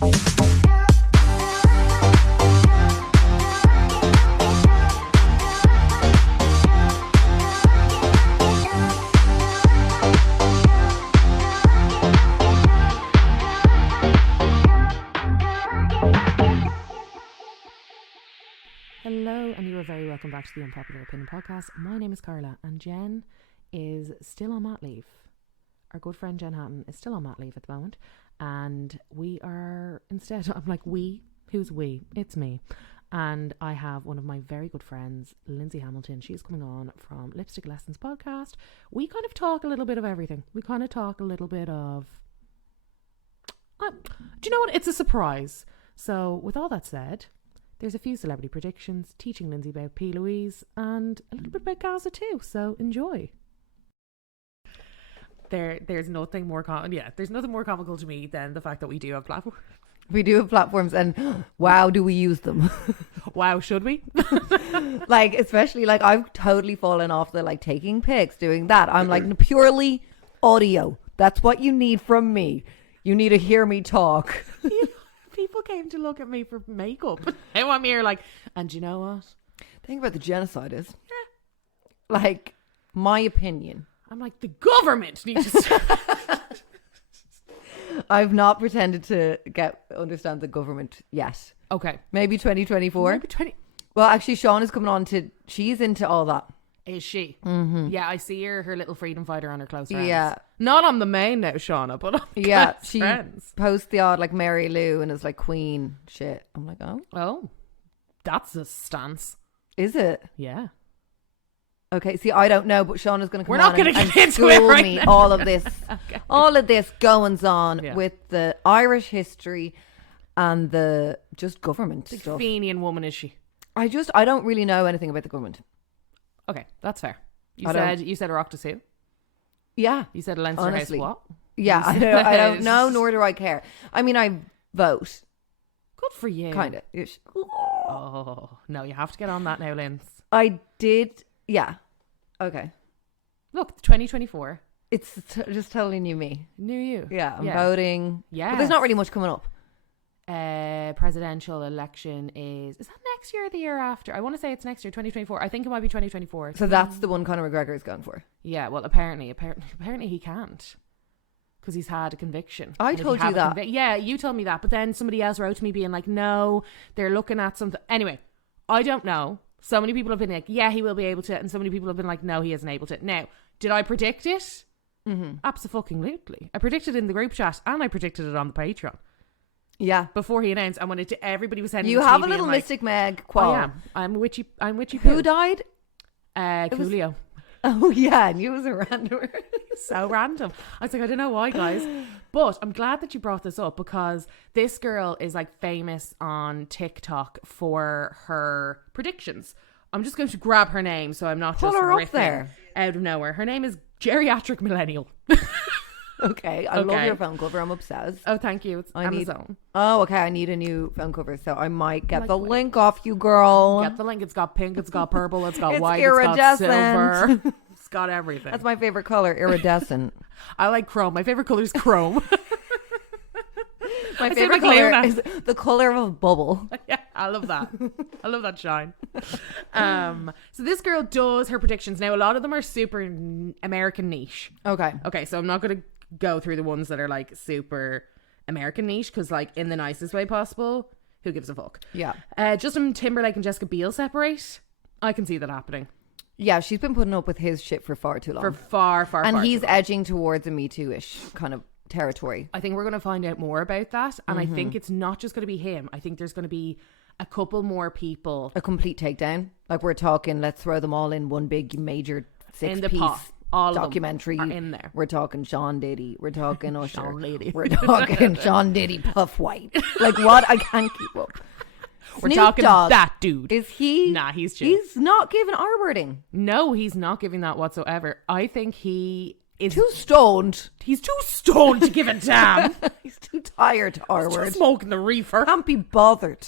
Hello, and you are very welcome back to the Unpopular Opinion Podcast. My name is Carla, and Jen is still on mat leave. Our good friend Jen Hatton is still on mat leave at the moment, and we are instead, I'm like, we? Who's we? It's me. And I have one of my very good friends, Lindsey Hamilton. She's coming on from Lipstick Lessons Podcast. We kind of talk a little bit of everything. We kind of talk a little bit of... do you know what? It's a surprise. So, with all that said... There's a few celebrity predictions, teaching Lindsey about PLouise, and a little bit about Gaza too. So enjoy. There's nothing more there's nothing more comical to me than the fact that we do have platforms. We do have platforms, and wow, do we use them? Wow, should we? Like, especially like I've totally fallen off the like taking pics, doing that. I'm like purely audio. That's what you need from me. You need to hear me talk. People came to look at me for makeup. Now I'm here like, and you know what? The thing about the genocide is, like, my opinion. I'm like, the government needs to start. I've not pretended to understand the government yet. Okay. Maybe 2024. Maybe Well, actually, Sean is coming on she's into all that. Is she? Mm-hmm. Yeah, I see her little freedom fighter on her close friends. Yeah. Not on the main now, Shauna, but on she friends. posts the odd like Mary Lou and is like Queen shit. I'm like, oh, that's a stance. Is it? Yeah. Okay, see, I don't know, but Shauna's going to come We're not on going to and get into it school right me now. all of this, Okay. all of this goings on Yeah. with the Irish history and the just government Big stuff. Fenian woman is she? I don't really know anything about the government. Okay, that's fair. You said Oireachtas who? Yeah. You said Leinster Honestly. House what? Yeah, I don't know, nor do I care. I mean, I vote. Good for you. Kind of. Oh, no, you have to get on that now, Linz. I did, yeah. Okay. Look, 2024. It's just totally new me. New you. Yeah, I'm voting. Yeah. But there's not really much coming up. Presidential election is that next year or the year after? I want to say it's next year, 2024. I think it might be 2024. So that's the one Conor McGregor is going for. Yeah, well, apparently he can't because he's had a conviction. I told you that. Yeah, you told me that. But then somebody else wrote to me being like, no, they're looking at something. Anyway, I don't know. So many people have been like, yeah, he will be able to. And so many people have been like, no, he isn't able to. Now, did I predict it? Mm-hmm. Absolutely. I predicted it in the group chat and I predicted it on the Patreon. Yeah. Before he announced, and when everybody was sending you have a little Mystic Meg qual. I am. I'm witchy. Who died? Coolio. Oh yeah, I knew it was a random. So random. I was like, I don't know why, guys. But I'm glad that you brought this up because this girl is like famous on TikTok for her predictions. I'm just going to grab her name so I'm not Pull just her up riffing there out of nowhere. Her name is Geriatric Millennial. Okay, I love your phone cover. I'm obsessed. Oh, thank you. It's Amazon. Okay, I need a new phone cover, so I might get the link off you, girl. Get the link. It's got pink, it's got purple, it's got white, iridescent. It's got silver. It's got everything. That's my favorite color, iridescent. I like chrome. My favorite color is chrome. My favorite color is the color of a bubble. Yeah, I love that. I love that shine. So this girl does her predictions. Now, a lot of them are super American niche. Okay, so I'm not going to go through the ones that are like super American niche because like in the nicest way possible, who gives a fuck? Yeah. Justin Timberlake and Jessica Biel separate. I can see that happening. Yeah, she's been putting up with his shit for far too long. For far and he's edging towards a Me Too-ish kind of territory. I think we're going to find out more about that, and I think it's not just going to be him. I think there's going to be a couple more people. A complete takedown. Like we're talking, let's throw them all in one big major 6-piece all documentary. Are in there. We're talking Sean Diddy. We're talking Usher. Sean Diddy. We're talking Sean Diddy Puff White. Like what? I can't keep up. We're Snoop talking Dogg, that dude. Is he? Nah, he's chill. He's not giving R-wording. No, he's not giving that whatsoever. I think he is too stoned. He's too stoned to give a damn. He's too tired to R-word. He's too smoking the reefer. Can't be bothered.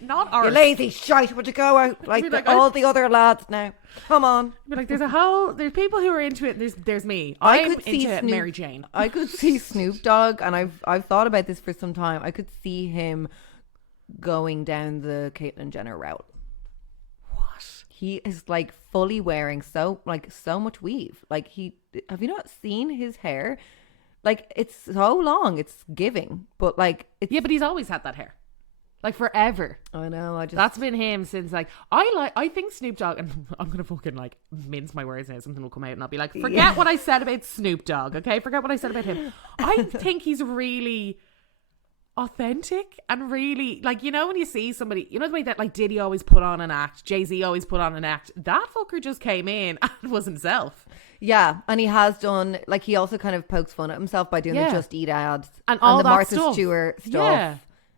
not You arse. lazy shite, would you go out like all the other lads now? Come on. Be like, there's people who are into it. And there's me. I I'm could see into Snoop, Mary Jane. I could see Snoop Dogg, and I've thought about this for some time. I could see him going down the Caitlyn Jenner route. What? He is like fully wearing so much weave. Like have you not seen his hair? Like it's so long, it's giving. But like it's Yeah, but he's always had that hair. Like forever. I know. That's been him since like I think Snoop Dogg, and I'm gonna fucking like mince my words now. Something will come out and I'll be like, forget what I said about Snoop Dogg, okay? Forget what I said about him. I think he's really authentic and really like, you know, when you see somebody, you know the way that like Diddy always put on an act, Jay-Z always put on an act. That fucker just came in and was himself. Yeah, and he has done like he also kind of pokes fun at himself by doing the Just Eat ads and all the that Martha stuff. Stewart stuff. Yeah.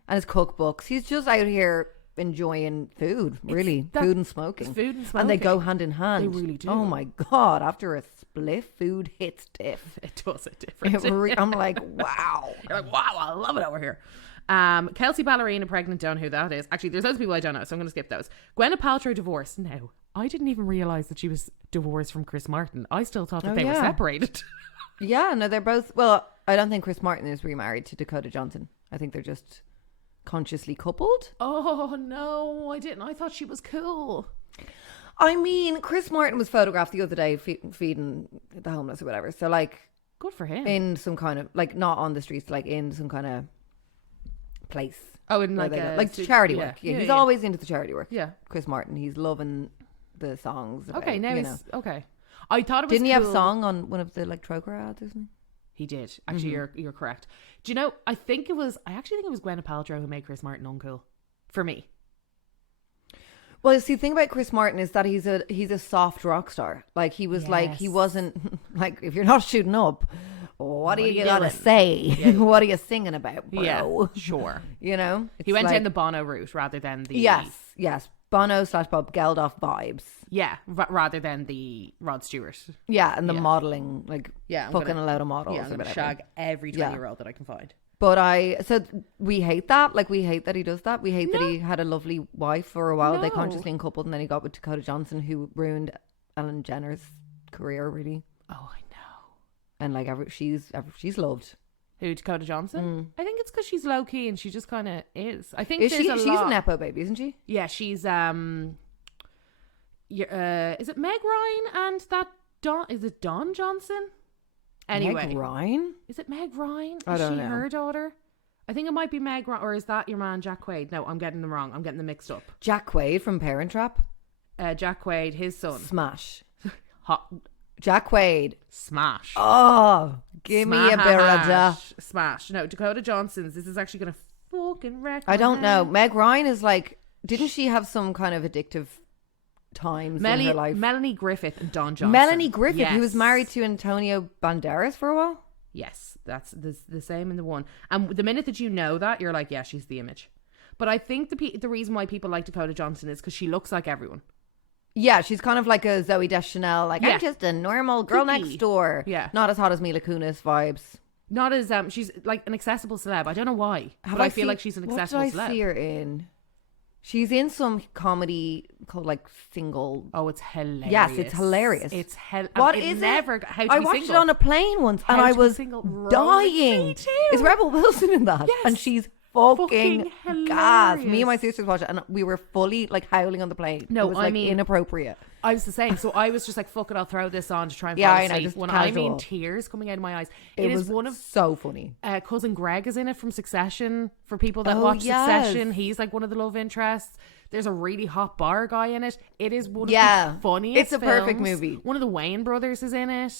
And his cookbooks. He's just out here enjoying food, really. Food and smoking. Food and smoking. And they go hand in hand. They really do. Oh my God. After a spliff, food hits diff. It does it different. I'm like, wow. You're like, wow, I love it over here. Kelsey Ballerina pregnant, don't know who that is. Actually, there's those people I don't know, so I'm going to skip those. Gwyneth Paltrow divorced. Now, I didn't even realise that she was divorced from Chris Martin. I still thought that they were separated. Yeah, no, they're both... Well, I don't think Chris Martin is remarried to Dakota Johnson. I think they're just... consciously coupled. Oh no, I didn't. I thought she was cool. I mean, Chris Martin was photographed the other day feeding the homeless or whatever. So like, good for him. In some kind of like, not on the streets, like in some kind of place. Oh, in like charity work. Yeah, he's always into the charity work. Yeah, Chris Martin. He's loving the songs. About, okay, now he's okay. I thought it was. Didn't he cool. have a song on one of the like Troker ads, isn't he? He did. Actually, you're correct. Do you know? I actually think it was Gwyneth Paltrow who made Chris Martin uncool for me. Well, see, the thing about Chris Martin is that he's a soft rock star. Like he was like he wasn't like if you're not shooting up, what are you gotta say? Yeah. What are you singing about, bro? Yeah, sure. You know, he went down the Bono route rather than the yes Bono / Bob Geldof vibes. Yeah, rather than the Rod Stewart. Yeah, and the modelling, like fucking a load of models. Yeah, I'm gonna shag every 20-year-old that I can find. But so we hate that. Like we hate that he does that. We hate that he had a lovely wife for a while. They consciously uncoupled, and then he got with Dakota Johnson, who ruined Ellen Jenner's career, really. Oh, I know. And like she's loved. Who, Dakota Johnson? I think it's because she's low key and she just kind of is. I think she's a nepo baby, isn't she? Yeah, she's is it Meg Ryan and that Don? Is it Don Johnson? Anyway, Meg Ryan? Is it Meg Ryan? I don't know. Her daughter? I think it might be Meg Ryan, or is that your man Jack Quaid? No, I'm getting them wrong. I'm getting them mixed up. Jack Quaid from Parent Trap. Jack Quaid, his son. Smash. Hot. Jack Quaid. Smash. Oh, give me a bit of that. Smash. No, Dakota Johnson's. This is actually going to fucking wreck I don't know. head. Meg Ryan is like, didn't she have some kind of addictive times in her life? Melanie Griffith and Don Johnson. Melanie Griffith, who was married to Antonio Banderas for a while? Yes, that's the same in the one. And the minute that you know that, you're like, yeah, she's the image. But I think the reason why people like Dakota Johnson is because she looks like everyone. Yeah, she's kind of like a Zooey Deschanel, like, I'm just a normal girl next door. Yeah. Not as hot as Mila Kunis vibes. Not as, she's like an accessible celeb. I don't know why, but I feel like she's an accessible celeb. What did I see her in? She's in some comedy called like Single. Oh, it's hilarious. Yes, it's hilarious. It's What it is never, it? How to I be watched single. it on a plane once and I was dying. Me too. Is Rebel Wilson in that? Yes. And she's fucking gas. hilarious. Me and my sisters watched it and we were fully like howling on the plane. No, it was like inappropriate. I was the same. So I was just like, fuck it, I'll throw this on to try and Yeah, fall I know, asleep. just When casual. I mean tears coming out of my eyes. It is was one of so funny. Cousin Greg is in it from Succession. For people that Oh, watch yes. Succession, he's like one of the love interests. There's a really hot bar guy in it. It is one of Yeah. the funniest It's a perfect films. movie. One of the Wayne brothers is in it.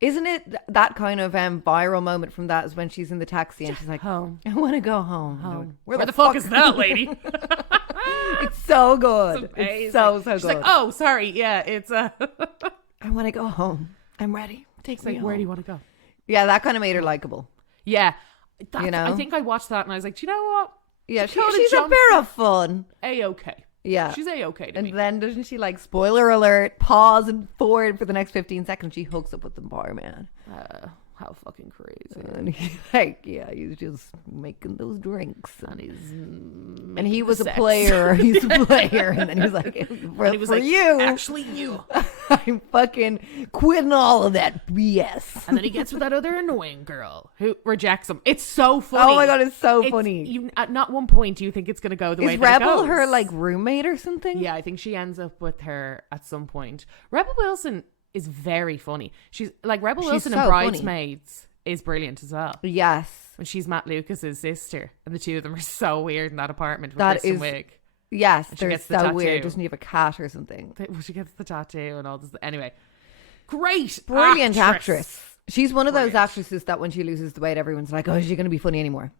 Isn't it that kind of viral moment from that is when she's in the taxi and she's like, Home. I want to go home. Home. Where the fuck is that lady? It's so good. It's It's so good. She's like, oh, sorry. Yeah, it's I want to go home. I'm ready. Take me home. where do you want to go? Yeah, that kind of made her likable. Yeah. You know? I think I watched that and I was like, do you know what? Yeah, Dakota she's a Johnson- bit of fun. A-okay. Yeah. She's A-okay to And me. then doesn't she like, spoiler alert, pause and forward for the next 15 seconds, she hooks up with the barman. How fucking crazy. And he's like, yeah, he's just making those drinks. And he was a player. He's a player. And then he was like, for you. Actually, you. I'm fucking quitting all of that BS. And then he gets with that other annoying girl who rejects him. It's so funny. Oh my God, it's so funny. At not one point do you think it's going to go the way that Rebel it goes. her like roommate or something? Yeah, I think she ends up with her at some point. Rebel Wilson is very funny. She's like Rebel Wilson so in Bridesmaids is brilliant as well. Yes. When she's Matt Lucas's sister, and the two of them are so weird in that apartment with That Kristen is- Wiig. Yes, And she they're gets the so tattoo. weird. Doesn't he have a cat or something? She gets the tattoo and all this. Anyway, great, Brilliant actress. She's one of those Brilliant. actresses that when she loses the weight, everyone's like, oh, is she going to be funny anymore?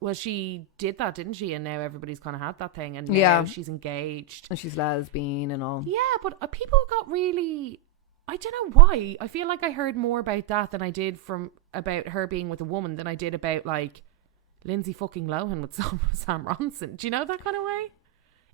Well, she did that, didn't she? And now everybody's kind of had that thing, and now Yeah. she's engaged. And she's lesbian and all. Yeah, but people got really. I don't know why. I feel like I heard more about that than I did about her being with a woman than I did about like Lindsay fucking Lohan with Sam Ronson. Do you know that kind of way?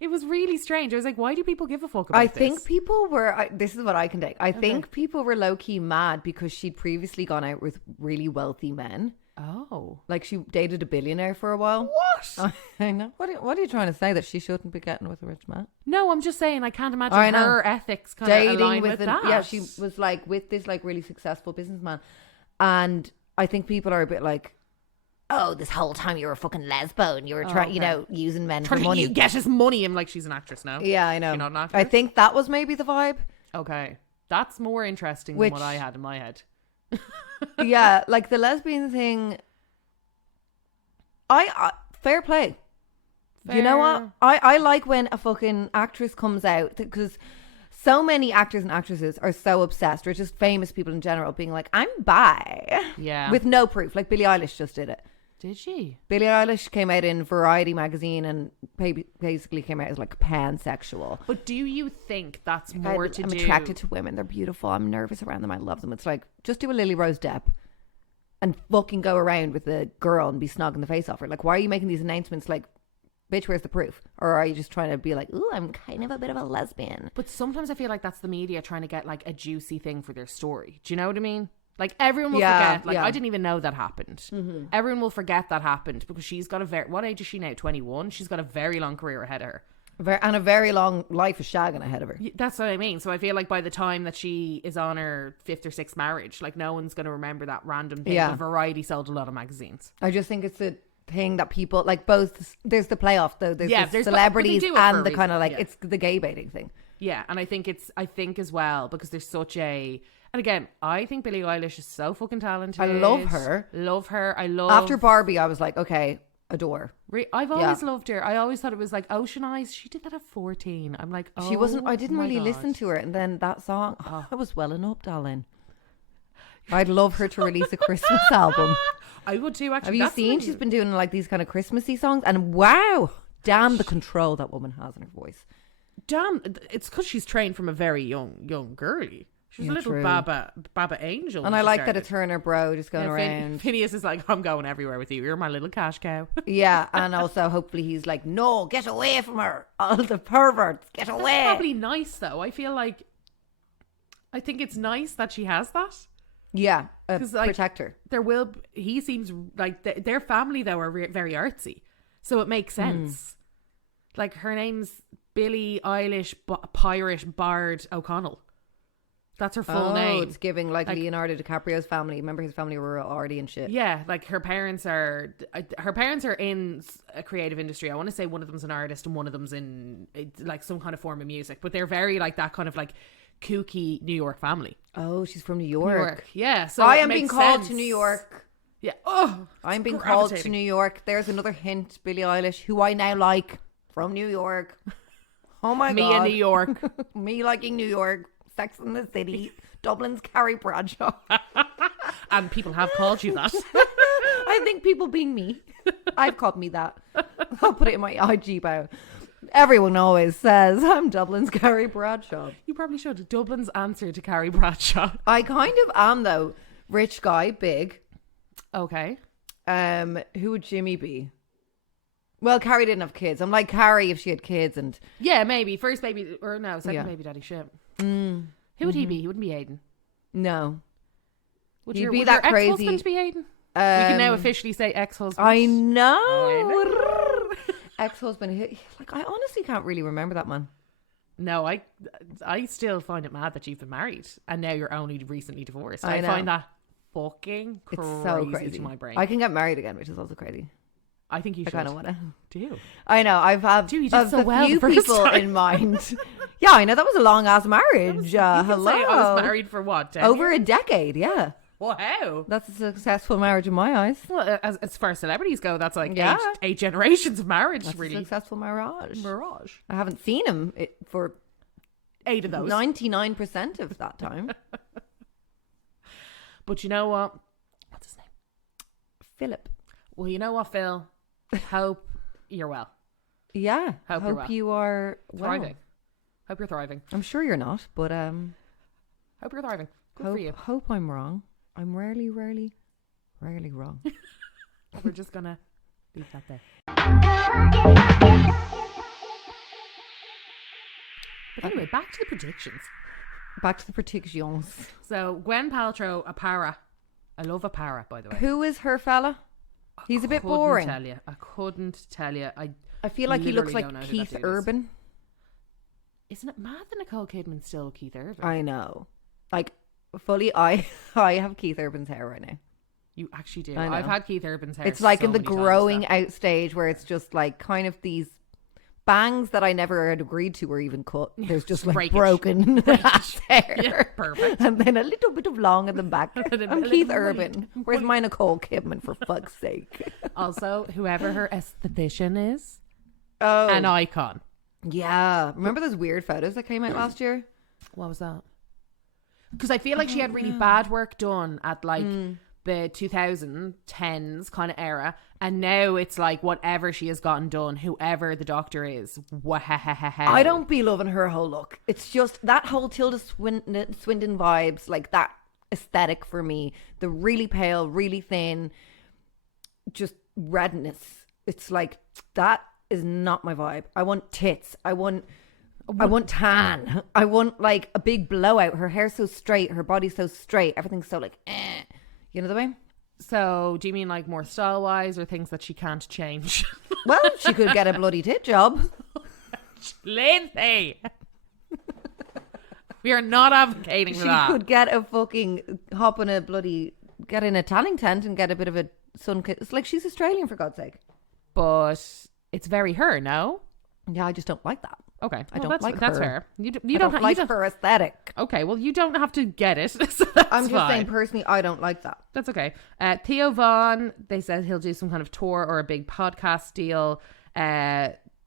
It was really strange. I was like, why do people give a fuck about this? I think people were, this is what I can take. I think people were low-key mad because she'd previously gone out with really wealthy men. Oh. Like she dated a billionaire for a while. What? I know. What are you trying to say? That she shouldn't be getting with a rich man? No, I'm just saying I can't imagine I know. her ethics kind of Dating align with with that. Yeah, she was like with this like really successful businessman. And I think people are a bit like, oh, this whole time you were a fucking lesbo and you were trying, you know, using men for money. You get his money. I'm like, she's an actress now. Yeah, I know. She's not an actress? I think that was maybe the vibe. Okay. That's more interesting than what I had in my head. Yeah, like the lesbian thing. Fair play. You know what? I like when a fucking actress comes out because so many actors and actresses are so obsessed, or just famous people in general, being like, I'm bi. Yeah. With no proof. Like Billie Eilish just did it. Did she? Billie Eilish came out in Variety magazine and basically came out as like pansexual. But do you think that's more I'm attracted to women. They're beautiful. I'm nervous around them. I love them. It's like, just do a Lily Rose Depp and fucking go around with a girl and be snogging the face off her. Like, why are you making these announcements? Like, bitch, where's the proof? Or are you just trying to be like, ooh, I'm kind of a bit of a lesbian? But sometimes I feel like that's the media trying to get like a juicy thing for their story. Do you know what I mean? Like everyone will forget. Like I didn't even know that happened. Mm-hmm. Everyone will forget that happened because she's got what age is she now? 21. She's got a very long career ahead of her. And a very long life of shagging ahead of her. That's what I mean. So I feel like by the time that she is on her 5th or 6th marriage, like no one's going to remember that random thing. Yeah. But Variety sold a lot of magazines. I just think it's a thing that people like. Both there's the playoff though. There's the celebrities and the kind of like it's the gay baiting thing. Yeah, and I think as well because there's such a. And again, I think Billie Eilish is so fucking talented. I love her. I love. After Barbie, I was like, okay, adore. I've always loved her. I always thought it was like Ocean Eyes. She did that at 14. I'm like, oh, she wasn't. I didn't my really God. listen to her, and then that song, I was welling up, darling. I'd love her to release a Christmas album. I would too. Actually, have you seen? She's been doing like these kind of Christmassy songs, and wow, damn the control that woman has in her voice. Damn, it's because she's trained from a very young girlie. She's a little true. Baba Angel. And I like that it's her and her bro just going around. Phineas is like, I'm going everywhere with you. You're my little cash cow. Yeah, and also hopefully he's like, no, get away from her. All the perverts, get away. That's probably nice though. I think it's nice that she has that. Yeah, like, protect her. He seems like their family though are very artsy. So it makes sense. Like her name's Billie Eilish Pirate Bard O'Connell. That's her full name. It's giving like Leonardo DiCaprio's family. Remember his family were arty and shit. Yeah, like her parents are in a creative industry. I want to say one of them's an artist and one of them's in like some kind of form of music. But they're very like that kind of like kooky New York family. Oh, she's from New York. Yeah. So I am being called to New York. Yeah. Oh, I'm being called to New York. There's another hint. Billie Eilish, who I now like from New York. Oh my God. Me in New York. Me liking New York. Sex in the City, Dublin's Carrie Bradshaw. And people have called you that. I think people being me. I've called me that. I'll put it in my IG bio. Everyone always says I'm Dublin's Carrie Bradshaw. You probably should. Dublin's answer to Carrie Bradshaw. I kind of am though. Rich guy, big. Okay. Who would Jimmy be? Well, Carrie didn't have kids. I'm like Carrie if she had kids and... Yeah, maybe. First baby, or no, second baby daddy, shit. Who would he be? He wouldn't be Aiden. No. Would You'd your, be would that your crazy. ex-husband be Aiden? We can now officially say ex-husband. I know. Oh, Ex-husband. Like, I honestly can't really remember that man. No, I still find it mad that you've been married and now you're only recently divorced. I know. find that fucking crazy, It's so crazy to my brain. I can get married again, which is also crazy. I think you should. I kind of want to. Do you? I know. I've had you did so a well few the first people time. in mind. Yeah, I know. That was a long ass marriage. You can Hello. say I was married for what? 10 Over years? a decade. Yeah. Wow. That's a successful marriage in my eyes. Well, as far as celebrities go, that's like Yeah. eight generations of marriage, That's really. a successful marriage. Mirage. I haven't seen him for 8 of those. 99% of that time. But you know what? What's his name? Philip. Well, you know what, Phil? Hope you're well. Yeah. Hope you're well. you are Thriving. well. Hope you're thriving. I'm sure you're not, but Hope you're thriving. Good for you. hope I'm wrong. I'm rarely wrong. We're just going to leave that there. But anyway, back to the predictions. Back to the predictions. So, Gwen Paltrow, a para. I love a para, by the way. Who is her fella? He's a bit boring. I couldn't tell you. I feel like he looks literally don't know like who that Keith dude is. Urban. Isn't it mad that Nicole Kidman's still Keith Urban? I know. Like, fully, I have Keith Urban's hair right now. You actually do. I know. I've had Keith Urban's hair. It's like so in the many times growing now. out stage where it's just like kind of these bangs that I never had agreed to or even cut. There's just like Breakage. broken ass hair. Yeah, perfect. And then a little bit of long in the back. And then I'm a Keith little Urban. Where's my Nicole Kidman, for fuck's sake? Also, whoever her esthetician is, Oh. an icon. Yeah. Remember those weird photos that came out last year? What was that? Because I feel like she had really bad work done at like the 2010s kind of era, and now it's like whatever she has gotten done, whoever the doctor is. I don't be loving her whole look. It's just that whole Tilda Swinton vibes, like that aesthetic for me. The really pale, really thin, just redness. It's like that is not my vibe. I want tits. I want tan. I want like a big blowout. Her hair's so straight. Her body's so straight. Everything's so like, eh. You know the way? So, do you mean like more style wise or things that she can't change? Well, she could get a bloody tit job. Lindsay! We are not advocating She that. could get a fucking hop in a bloody, get in a tanning tent and get a bit of a sun. It's like she's Australian, for God's sake. But it's very her, no? Yeah, I just don't like that. Okay, I don't that's, like that's her. fair. You I don't like you her aesthetic. Okay, well, you don't have to get it. So that's I'm just fine. saying, personally, I don't like that. That's okay. Theo Von, they said he'll do some kind of tour or a big podcast deal.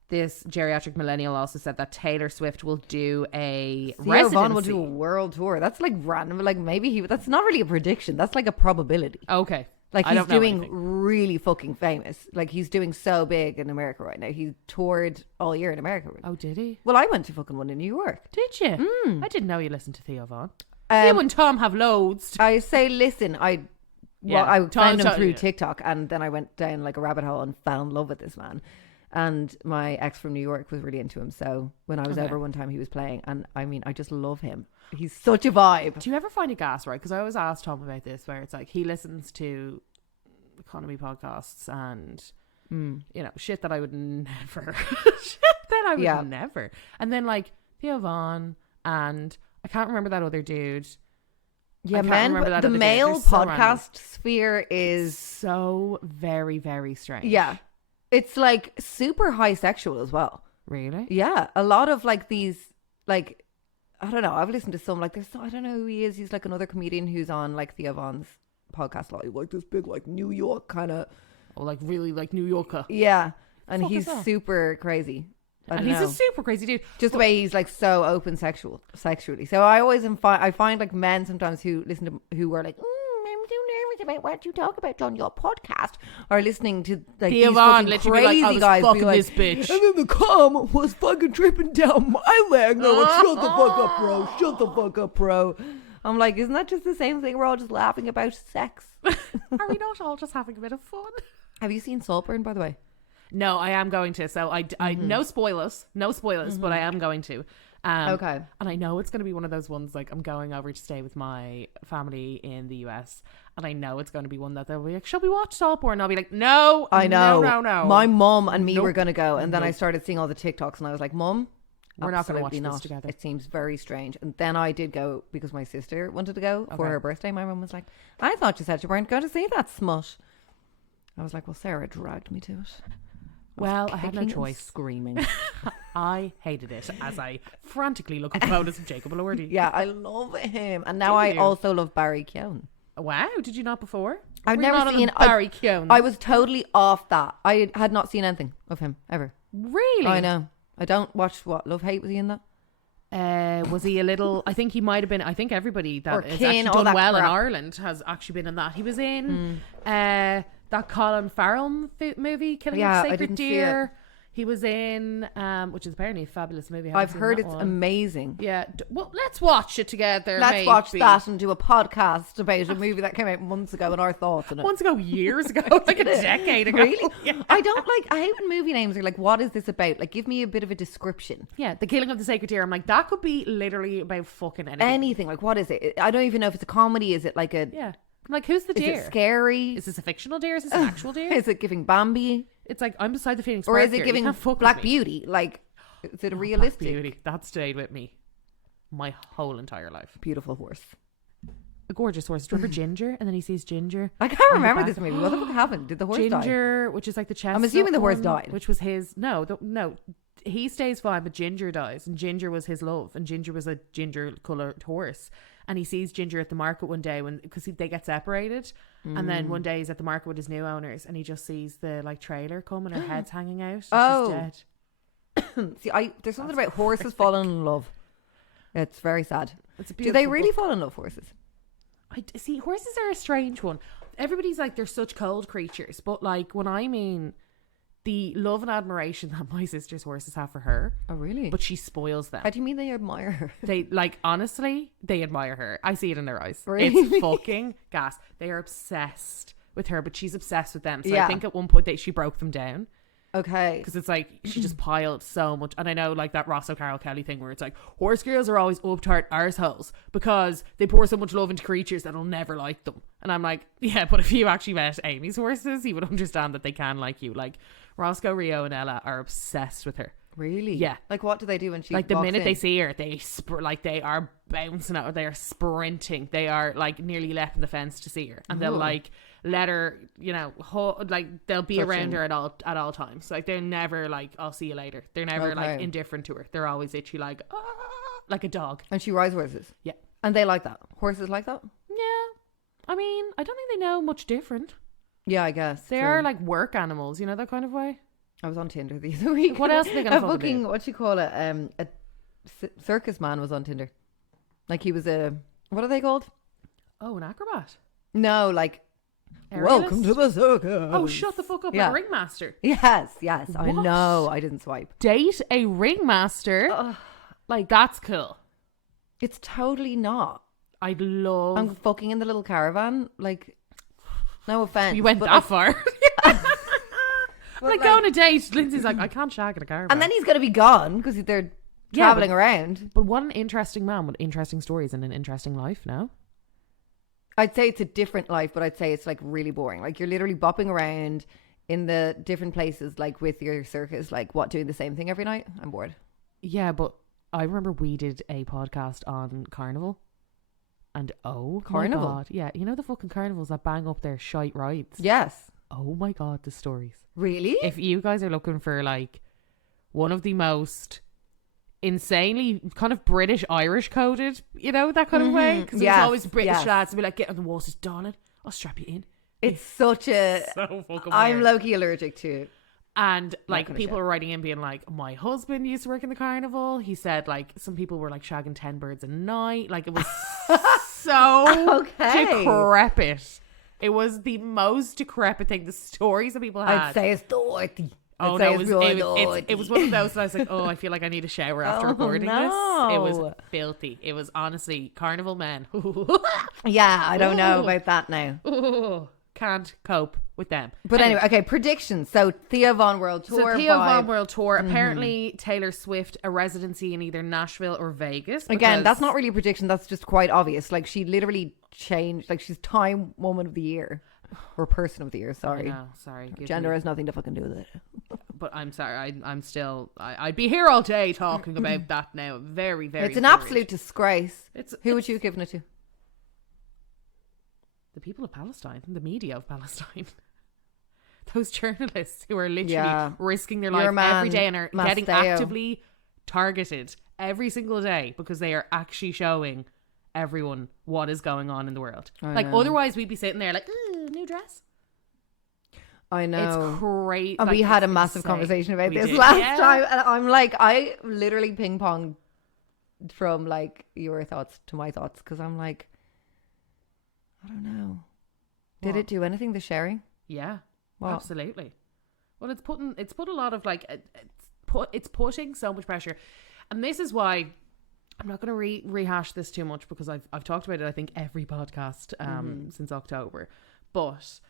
This geriatric millennial also said that Taylor Swift will do a Theo residency. Von will do a world tour. That's like random. Like maybe that's not really a prediction. That's like a probability. Okay. Like I he's don't know doing anything. really fucking famous. Like he's doing so big in America right now. He toured all year in America. Oh, did he? Well, I went to fucking one in New York. Did you? I didn't know you listened to Theo Von. Um, You and Tom have loads. I say, listen, I Yeah, found him Tom- through yeah. TikTok, and then I went down like a rabbit hole and fell in love with this man. And my ex from New York was really into him. So when I was Okay. over one time, he was playing, and I mean, I just love him. He's such a vibe. Do you ever find it gas, right? Because I always ask Tom about this, where it's like he listens to economy podcasts and you know shit that I would never, never. And then like Theo Von and I can't remember that other dude. Yeah, I can't men. remember that The other dude. male They're so random. podcast sphere is So very, very strange. yeah, it's like super high sexual as well. Really? Yeah, a lot of like these like I don't know. I've listened to some like I don't know who he is. He's like another comedian who's on like Theo Von's podcast, like this big like New York kind of Or like really like New Yorker. yeah, and Fuck he's is that? super crazy. I And don't he's know. a super crazy dude. Just the way he's like so open sexually. So I always I find like men sometimes who listen to who are like I'm so nervous about what you talk about on your podcast, are listening to like Theo these Von fucking literally crazy be like, I was guys fucking be like, this bitch. and then the cum was fucking dripping down my leg. No, shut the fuck up, bro. Shut the fuck up, bro. I'm like, isn't that just the same thing? We're all just laughing about sex. Are we not all just having a bit of fun? Have you seen Saltburn, by the way? No, I am going to. So I no spoilers, but I am going to. Okay. And I know it's going to be one of those ones, like, I'm going over to stay with my family in the US, and I know it's going to be one that they'll be like, shall we watch Saltborn? And I'll be like, no, I know. No. My mum and me Nope. were going to go, and then I Nope. started seeing all the TikToks, and I was like, Mum, we're not going to watch absolutely this not. together. It seems very strange. And then I did go because my sister wanted to go for Okay. her birthday. My mum was like, I thought you said you weren't going to see that smut. I was like, well, Sarah dragged me to it. Well, I had no Kicking and choice. Screaming. I hated it as I frantically look up photos of Jacob Elordi. Yeah, I love him. And now Do I you? also love Barry Keoghan. Wow, did you not before? I've Were you never not on seen Barry Keoghan. I was totally off that. I had not seen anything of him ever. Really? I know. I don't watch what Love Hate. Was he in that? Was he a little? I think he might have been. I think everybody that Or has Kin, actually all done that well in crap. Ireland has actually been in that. He was in that Colin Farrell movie, Killing Yeah, of I Sacred didn't see Deer. He was in, which is apparently a fabulous movie. I haven't I've seen heard that it's one. amazing. Yeah, well, let's watch it together. Let's watch maybe. that and do a podcast about a movie that came out months ago and our thoughts on it. Months ago, years ago, like a decade ago. Really? Yeah. I hate when movie names are like, what is this about? Like, give me a bit of a description. Yeah, The Killing of the Sacred Deer. I'm like, that could be literally about fucking anything. Anything. Like, what is it? I don't even know if it's a comedy. Is it like a... Yeah. I'm like, who's the Is deer? it scary? Is this a fictional deer? Is this an actual deer? Is it giving Bambi? It's like, I'm beside the Phoenix Or Park is here. it You giving can't fuck with Black me. Beauty? Like, is it Black realistic? Beauty. That stayed with me my whole entire life. Beautiful horse. A gorgeous horse. Do you remember Ginger? And then he sees Ginger. I can't on the remember back. this movie. What the fuck happened? Did the horse die? Ginger, which is like the chestnut I'm assuming the horse one, died. which was his. No. He stays fine, but Ginger dies. And Ginger was his love. And Ginger was a ginger coloured horse. And he sees Ginger at the market one day because they get separated. And then one day he's at the market with his new owners and he just sees the like trailer come and her head's hanging out. And Oh. she's dead. See, there's something about horses falling in love. It's very sad. It's a Do they beautiful really book. fall in love, horses? I see. Horses are a strange one. Everybody's like they're such cold creatures, but like when I mean the love and admiration that my sister's horses have for her, Oh, really? but she spoils them. How do you mean they admire her? They like honestly, they admire her. I see it in their eyes. Really? It's fucking gas. They are obsessed with her, but she's obsessed with them. So Yeah. I think at one point she broke them down. Okay. Because it's like she just piled so much. And I know like that Ross O'Carroll Kelly thing where it's like horse girls are always uptart arseholes because they pour so much love into creatures that'll never like them. And I'm like, yeah, but if you actually met Amy's horses, you would understand that they can like you. Like Roscoe, Rio and Ella are obsessed with her. Really? Yeah. Like, what do they do when she Like the walks minute in? they see her, they are bouncing out, they are sprinting, they are like nearly leaping the fence to see her, and they'll Ooh. like let her, you know, like they'll be around Touching. her at all times. Like they're never like, I'll see you later. They're never like Okay. indifferent to her. They're always itchy, like like a dog. And she rides horses? Yeah. And they like that? Horses like that? Yeah, I mean, I don't think they know much different. Yeah, I guess. They True. are like work animals, you know, that kind of way. I was on Tinder the other week. What else are they gonna A fucking fucking, do? what you call it? A circus man was on Tinder. Like he was a, what are they called? Oh, an acrobat. No, like, Aerialist? welcome to the circus. Oh, shut the fuck up! Yeah. Like a ringmaster. Yes, I What? know. I didn't swipe. Date a ringmaster. Ugh. Like that's cool. It's totally not. I'd love. I'm fucking in the little caravan. Like, no offense. You went but that like- far. but Like like- go on a date. Lindsay's like, I can't shag in a caravan. And then he's going to be gone because they're Yeah, traveling but- around. But what an interesting man with interesting stories and an interesting life. No, I'd say it's a different life, but I'd say it's like really boring. Like you're literally bopping around in the different places, like with your circus, like what, doing the same thing every night? I'm bored. yeah, but I remember we did a podcast on carnival, and oh Carnival? my god, yeah, you know the fucking carnivals that bang up their shite rides. Yes. Oh my god, the stories. Really? If you guys are looking for like one of the most insanely kind of British Irish coded, you know, that kind of way, because Yes, there's always British yes. lads to be like, get on the waters, darling, I'll strap you in. It's such a... So fucking I'm weird. low-key allergic to it. And like gonna people shit. were writing in being like, my husband used to work in the carnival. He said like some people were like shagging 10 birds a night. Like it was so Okay. decrepit. It was the most decrepit thing. The stories that people had. I'd say it's dirty. Oh I'd no, say it was, it was one of those that I was like, oh, I feel like I need a shower after Oh, recording this. It no. was filthy. It was honestly carnival men. Yeah, I don't know Ooh. about that now. Ooh, can't cope with them. But anyway, okay, predictions. So Theo Von World Tour. So Theo Von World Tour. Apparently Taylor Swift a residency in either Nashville or Vegas. Again, that's not really a prediction. That's just quite obvious. Like, she literally changed. Like, she's Time Woman of the Year. Or Person of the Year, sorry. Sorry. Gender has nothing to fucking do with it. But I'm sorry, I'm still... I'd be here all day talking about that now. Very, very It's an absolute disgrace. Who would you have given it to? The people of Palestine. The media of Palestine. Those journalists who are literally risking their life every day and are getting actively targeted every single day because they are actually showing everyone what is going on in the world. Otherwise we'd be sitting there like, new dress. I know. It's crazy. And we had a massive conversation about this last time. And I'm like, I literally ping pong from like your thoughts to my thoughts. Because I'm like, I don't know. Did it do anything, the sharing? Yeah. Absolutely. Well, it's put a lot of like, it's putting so much pressure. And this is why I'm not going to rehash this too much because I've talked about it, I think, every podcast since October. But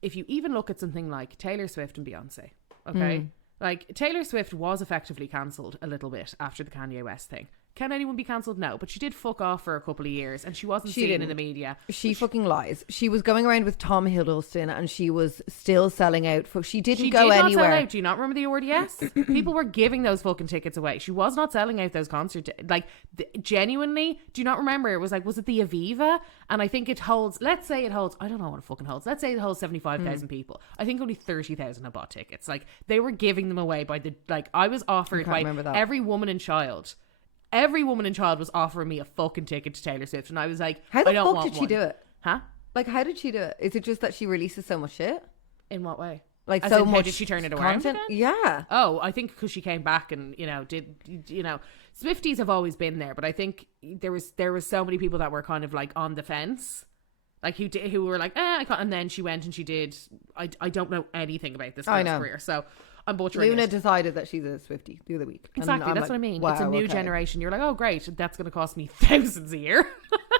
if you even look at something like Taylor Swift and Beyonce, okay? Like, Taylor Swift was effectively cancelled a little bit after the Kanye West thing. Can anyone be cancelled? No. But she did fuck off for a couple of years and she wasn't seen in the media. She fucking lies. She was going around with Tom Hiddleston and she was still selling out. She did not sell out. Do you not remember the award? Yes. People were giving those fucking tickets away. She was not selling out those concerts. Like, genuinely, do you not remember? It was like, was it the Aviva? And I think it holds, let's say it holds, I don't know what it fucking holds. Let's say it holds 75,000 people. I think only 30,000 have bought tickets. Like, they were giving them away by the, like, I was offered by every woman and child. Every woman and child was offering me a fucking ticket to Taylor Swift, and I was like, how the fuck did she do it? Huh? Like, how did she do it? Is it just that she releases so much shit? In what way? Like, so much. How did she turn it around again? Yeah. Oh, I think because she came back and Swifties have always been there, but I think there was so many people that were kind of like on the fence, like who were like, and then she went and she did. I don't know anything about this girl's career, so. I'm butchering Luna it. decided that she's a Swiftie the other week. Exactly, that's what I mean. Wow, it's a new generation. You're like, oh great, that's going to cost me thousands a year.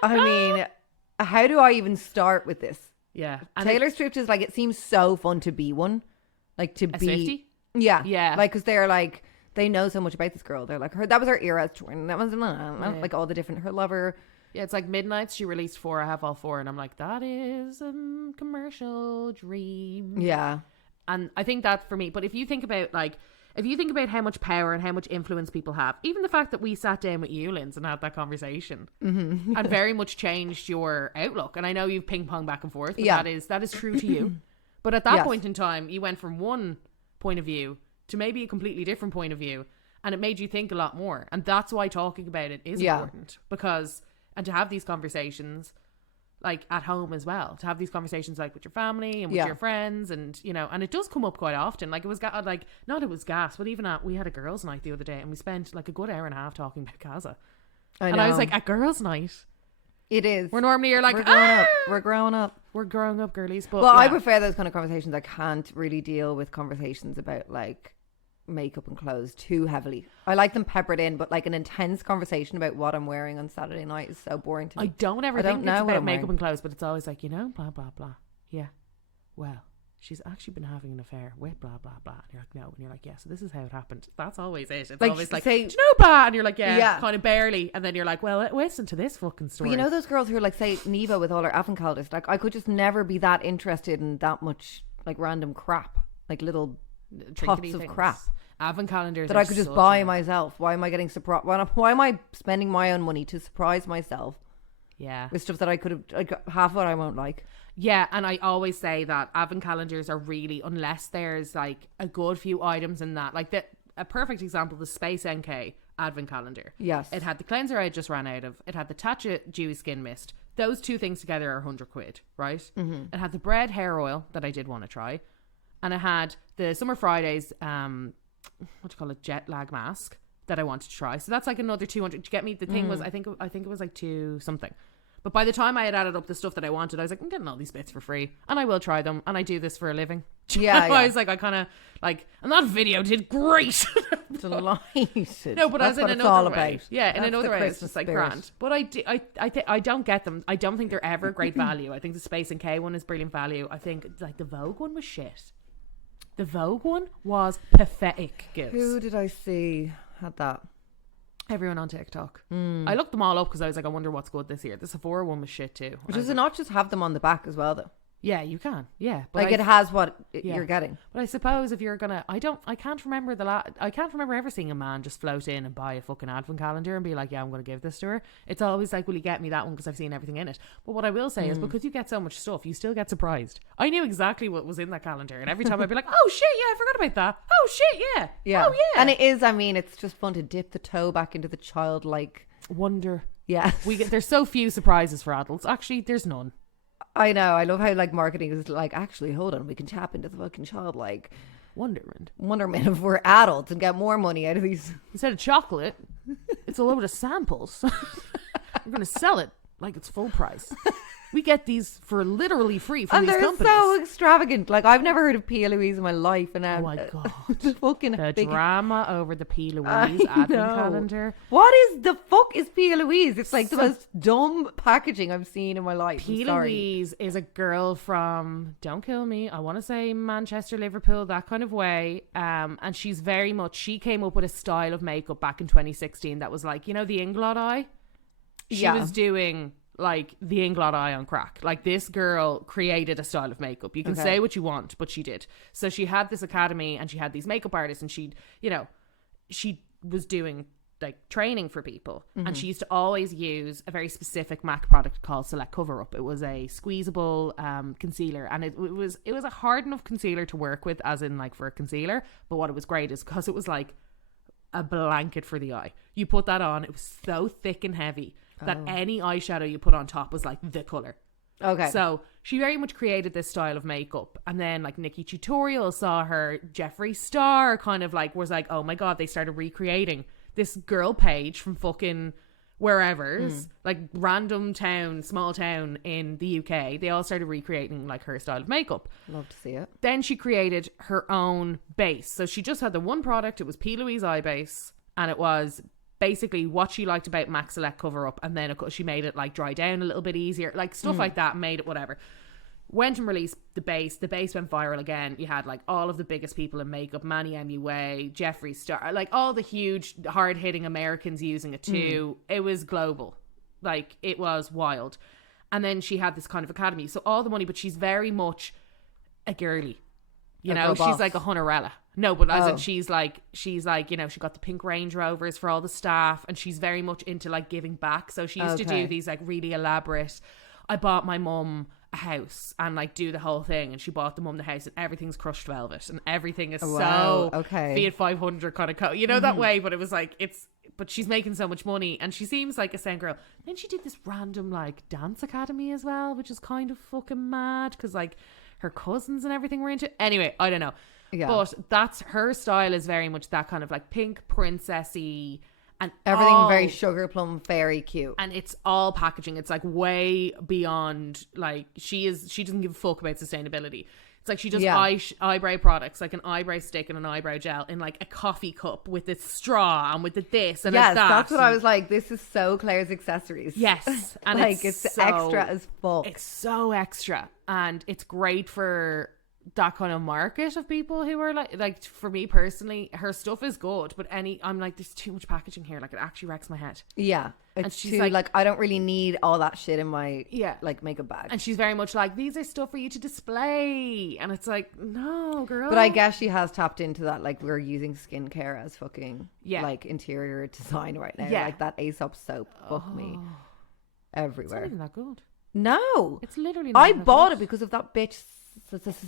I mean, how do I even start with this? Yeah, and Taylor Swift is like, it seems so fun to be one, like to be Swiftie. Yeah, like because they're like, they know so much about this girl. They're like, that was her era, and that was like all the different her lover. Yeah, it's like Midnights. She released 4. I have all 4, and I'm like, that is a commercial dream. Yeah. And I think that for me, but if you think about how much power and how much influence people have, even the fact that we sat down with you, Linz, and had that conversation and very much changed your outlook. And I know you've ping pong back and forth, but that is true to you. But at that point in time, you went from one point of view to maybe a completely different point of view. And it made you think a lot more. And that's why talking about it is important, because, and to have these conversations like at home as well, to have these conversations like with your family and with your friends, and and it does come up quite often. Like, it was gas, but even we had a girls' night the other day and we spent like a good hour and a half talking about Gaza. I was like, a girls' night, it is, we're normally you're like, we're growing up girlies. But I prefer those kind of conversations. I can't really deal with conversations about like makeup and clothes too heavily. I like them peppered in, but like an intense conversation about what I'm wearing on Saturday night is so boring to me. I don't ever think it's about makeup and clothes, but it's always like, blah blah blah. Yeah, well, she's actually been having an affair with blah blah blah. And you're like, no, and you're like, yeah, so this is how it happened. That's always it. It's like, always like, do you know blah? And you're like, yeah, kind of barely, and then you're like, well, listen to this fucking story. But those girls who are like, say, Neva with all her avant-garde, like, I could just never be that interested in that much like random crap, like little pots of crap. Advent calendars that I could just buy myself. Why am I getting surprised? Why am I spending my own money to surprise myself? Yeah, with stuff that I could have, like, half what I won't like. Yeah, and I always say that advent calendars are really, unless there's like a good few items in that, like a perfect example, the Space NK advent calendar. Yes, it had the cleanser I just ran out of. It had the Tatcha Dewy Skin Mist. Those two things together are £100, right? Mm-hmm. It had the bread hair oil that I did want to try, and it had the Summer Fridays jet lag mask that I wanted to try. So that's like another 200. Did you get me? The thing was, I think it was like 2 something. But by the time I had added up the stuff that I wanted, I was like, I'm getting all these bits for free, and I will try them, and I do this for a living. Yeah, I was like, I kind of like, and that video did great. Delighted. No, but that's as in what it's another all way. about. Yeah, in That's another the way, it's Christmas just like spirit. grand. But I don't get them. I don't think they're ever great value. I think the Space and K one is brilliant value. I think like the Vogue one was shit. The Vogue one was pathetic. Gibbs. Who did I see had that? Everyone on TikTok. I looked them all up because I was like, I wonder what's good this year. The Sephora one was shit too. Does it not just have them on the back as well though? Yeah, you can. Yeah, but Like it has what you're getting. But I suppose if you're gonna, I can't remember I can't remember ever seeing a man just float in and buy a fucking advent calendar and be like, yeah, I'm gonna give this to her. It's always like, will you get me that one because I've seen everything in it. But what I will say is because you get so much stuff, you still get surprised. I knew exactly what was in that calendar, and every time I'd be like, oh shit, yeah, I forgot about that. Oh shit, yeah, Yeah. oh yeah. And it is. I mean, it's just fun to dip the toe back into the childlike wonder. Yeah. There's so few surprises for adults. Actually, there's none. I know. I love how like marketing is like, actually, hold on, we can tap into the fucking childlike wonderment if we're adults and get more money out of these. Instead of chocolate, it's a load of samples. We're going to sell it like it's full price. We get these for literally free from these companies. And they're so extravagant. Like, I've never heard of PLouise in my life. And oh my God. the drama over the PLouise advent calendar. What is the fuck is PLouise? It's like the most dumb packaging I've seen in my life. PLouise is a girl from, don't kill me, I want to say Manchester, Liverpool, that kind of way. And she's very much, she came up with a style of makeup back in 2016 that was like, you know, the Inglot eye? She was doing like the Inglot eye on crack. Like this girl created a style of makeup. You can say what you want, but she did. So she had this academy and she had these makeup artists and she was doing like training for people. And she used to always use a very specific MAC product called Select Cover Up. It was a squeezable concealer, and it was a hard enough concealer to work with, as in like for a concealer. But what it was great is because it was like a blanket for the eye. You put that on, it was so thick and heavy that any eyeshadow you put on top was like the colour. Okay. So she very much created this style of makeup. And then like Nikki Tutorial saw her, Jeffree Star kind of like was like, oh my God, they started recreating this girl page from fucking wherever's like random town, small town in the UK. They all started recreating like her style of makeup. Love to see it. Then she created her own base. So she just had the one product. It was PLouise Eye Base, and it was basically what she liked about MAC Select Cover Up, and then she made it like dry down a little bit easier, like stuff like that, made it whatever. Went and released the base went viral again. You had like all of the biggest people in makeup, Manny MUA, Jeffree Star, like all the huge hard-hitting Americans using it too. It was global, like it was wild. And then she had this kind of academy, so all the money, but she's very much a girly, you know, she's like a Hunterella. No, but as in she's like, you know, she got the pink Range Rovers for all the staff, and she's very much into like giving back. So she used to do these like really elaborate, I bought my mum a house and like do the whole thing, and she bought the mum the house and everything's crushed velvet and everything is Fiat 500 kind of you know, that way. But it was like, but she's making so much money and she seems like a sound girl. Then she did this random like dance academy as well, which is kind of fucking mad because like her cousins and everything were into it. Anyway, I don't know. Yeah. But that's her style, is very much that kind of like pink princessy, and everything very sugar plum, very cute. And it's all packaging. It's like way beyond, like she doesn't give a fuck about sustainability. It's like she does eyebrow products, like an eyebrow stick and an eyebrow gel in like a coffee cup with a straw and with the this and that. That's what I was like. This is so Claire's accessories. Yes, and like it's so extra as fuck. It's so extra, and it's great for that kind of market of people who are like for me personally, her stuff is good, but I'm like, there's too much packaging here, like it actually wrecks my head. Yeah, it's she's too like I don't really need all that shit in my like makeup bag. And she's very much like, these are stuff for you to display, and it's like, no girl. But I guess she has tapped into that, like we're using skincare as fucking like interior design right now. Like that Aesop soap, fuck me, everywhere. It's not even that good. No, it's literally not I bought it because of that bitch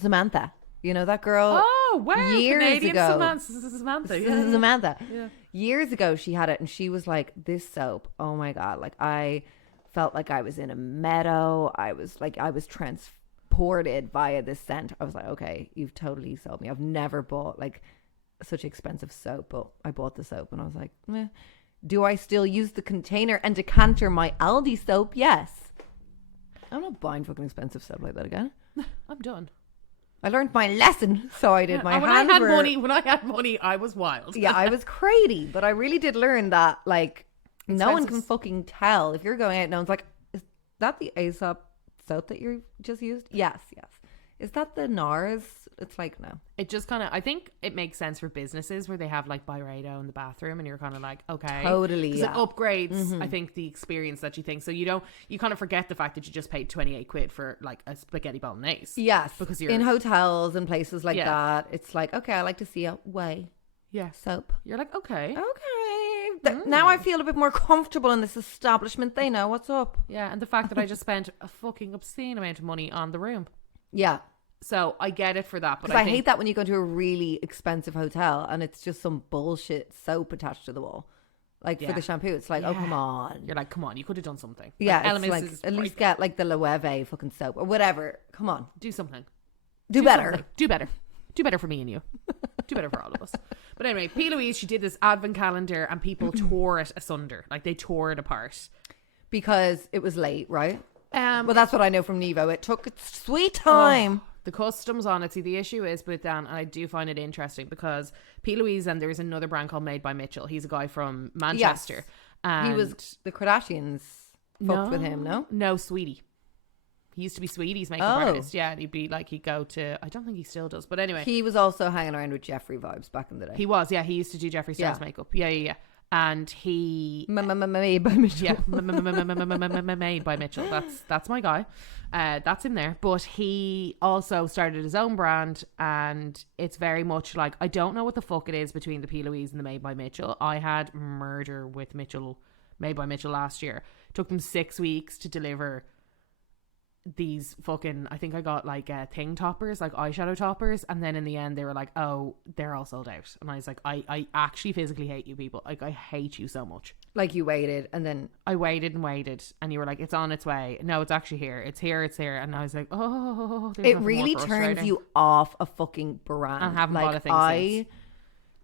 Samantha, you know, that girl. Oh wow, years Canadian ago. Samantha. Yeah. Years ago she had it, and she was like, this soap, oh my God, like I felt like I was in a meadow. I was transported via this scent. I was like, okay, you've totally sold me. I've never bought like such expensive soap, but I bought the soap and I was like, Do I still use the container and decanter my Aldi soap? Yes. I'm not buying fucking expensive soap like that again. I'm done. I learned my lesson, so I did. My when hands I had were... money, when I had money, I was wild. Yeah, I was crazy, but I really did learn that, like, no one can fucking tell if you're going out. No one's like, is that the Aesop soap that you just used? Yes. Is that the NARS? It's like, no. It just kind of, I think it makes sense for businesses where they have like Byredo in the bathroom and you're kind of like, okay. Totally, because yeah. it upgrades, I think, the experience that you think. So you kind of forget the fact that you just paid 28 quid for like a spaghetti bolognese. Yes. Because you're in hotels and places like that. It's like, okay, I like to see a soap. You're like, okay. Now I feel a bit more comfortable in this establishment. They know what's up. Yeah, and the fact that I just spent a fucking obscene amount of money on the room. Yeah. So I get it for that, but I hate that when you go to a really expensive hotel and it's just some bullshit soap attached to the wall. Like for the shampoo, it's like, oh, come on. You're like, come on, you could have done something. Yeah, it's like, at least get like the Loewe fucking soap or whatever. Come on. Do something. Do better. Something. Do better. Do better for me and you. Do better for all of us. But anyway, PLouise, she did this advent calendar and people tore it asunder. Like they tore it apart. Because it was late, right? Well, that's what I know from Nevo. It took its sweet time. The customs on it. See, the issue is with Dan, and I do find it interesting because PLouise, and there's another brand called Made by Mitchell. He's a guy from Manchester. Yes. And he was the Kardashians fucked with him, no? No, Sweetie. He used to be Sweetie's makeup artist. Yeah, and he'd go to, I don't think he still does, but anyway. He was also hanging around with Jeffrey vibes back in the day. He was, yeah. He used to do Jeffree Star's makeup. Yeah. And he... Made by Mitchell. Yeah, Made by Mitchell. That's my guy. That's in there. But he also started his own brand, and it's very much like, I don't know what the fuck it is between the PLouise and the Made by Mitchell. I had murder with Made by Mitchell last year. It took them 6 weeks to deliver these fucking, I think I got like thing toppers, like eyeshadow toppers, and then in the end they were like, oh, they're all sold out. And I was like, I actually physically hate you people. Like, I hate you so much. Like, you waited and then I waited and you were like, it's on its way. No, it's actually here. It's here. And I was like, oh, it really turns you off a fucking brand. And haven't bought a thing since.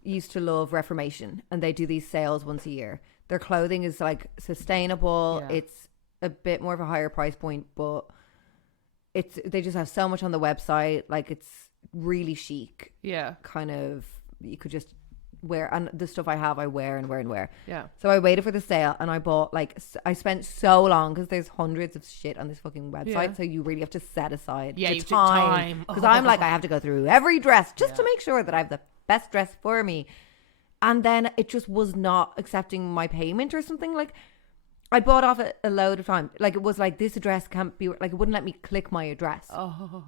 Used to love Reformation, and they do these sales once a year. Their clothing is like sustainable. It's a bit more of a higher price point, but they just have so much on the website. Like, it's really chic. Yeah. Kind of, you could just wear, and the stuff I wear and wear. Yeah. So I waited for the sale and I bought, like, I spent so long because there's hundreds of shit on this fucking website. Yeah. So you really have to set aside the time. Because I'm like, I have to go through every dress just to make sure that I have the best dress for me. And then it just was not accepting my payment or something. Like, I bought off it a load of time. Like, it was like, this address can't be, like, it wouldn't let me click my address. Oh.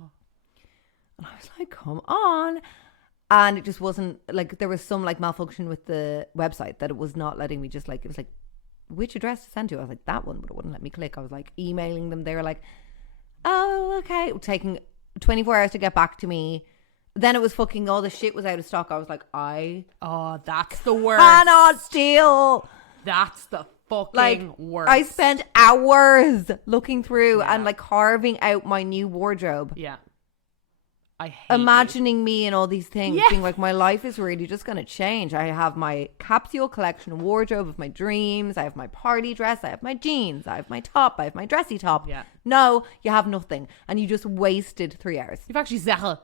And I was like, come on. And it just wasn't, like, there was some, like, malfunction with the website that it was not letting me just, like, it was like, which address to send to? I was like, that one, but it wouldn't let me click. I was like, emailing them. They were like, oh, okay. Taking 24 hours to get back to me. Then it was fucking, all the shit was out of stock. I was like, oh, that's the worst. Cannot steal. That's the fucking worst. I spent hours looking through and like carving out my new wardrobe. Yeah. I hate imagining me and all these things, being like, my life is really just going to change. I have my capsule collection wardrobe of my dreams. I have my party dress. I have my jeans. I have my top. I have my dressy top. Yeah. No, you have nothing. And you just wasted 3 hours. You've actually zero.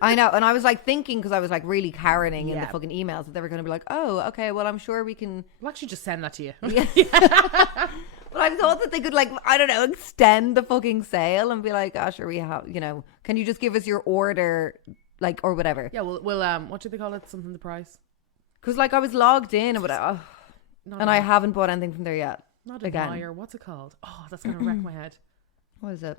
I know. And I was like thinking, because I was like really caroning in the fucking emails, that they were going to be like, oh, okay, well, I'm sure we can. We'll actually just send that to you. Yeah. But I thought that they could, like, I don't know, extend the fucking sale and be like, oh, sure, we have, you know, can you just give us your order, like, or whatever? Yeah, we'll what do they call it? Something the price? Because, like, I was logged in and whatever, and I haven't bought anything from there yet. Not a buyer. What's it called? Oh, that's going to wreck my head. What is it?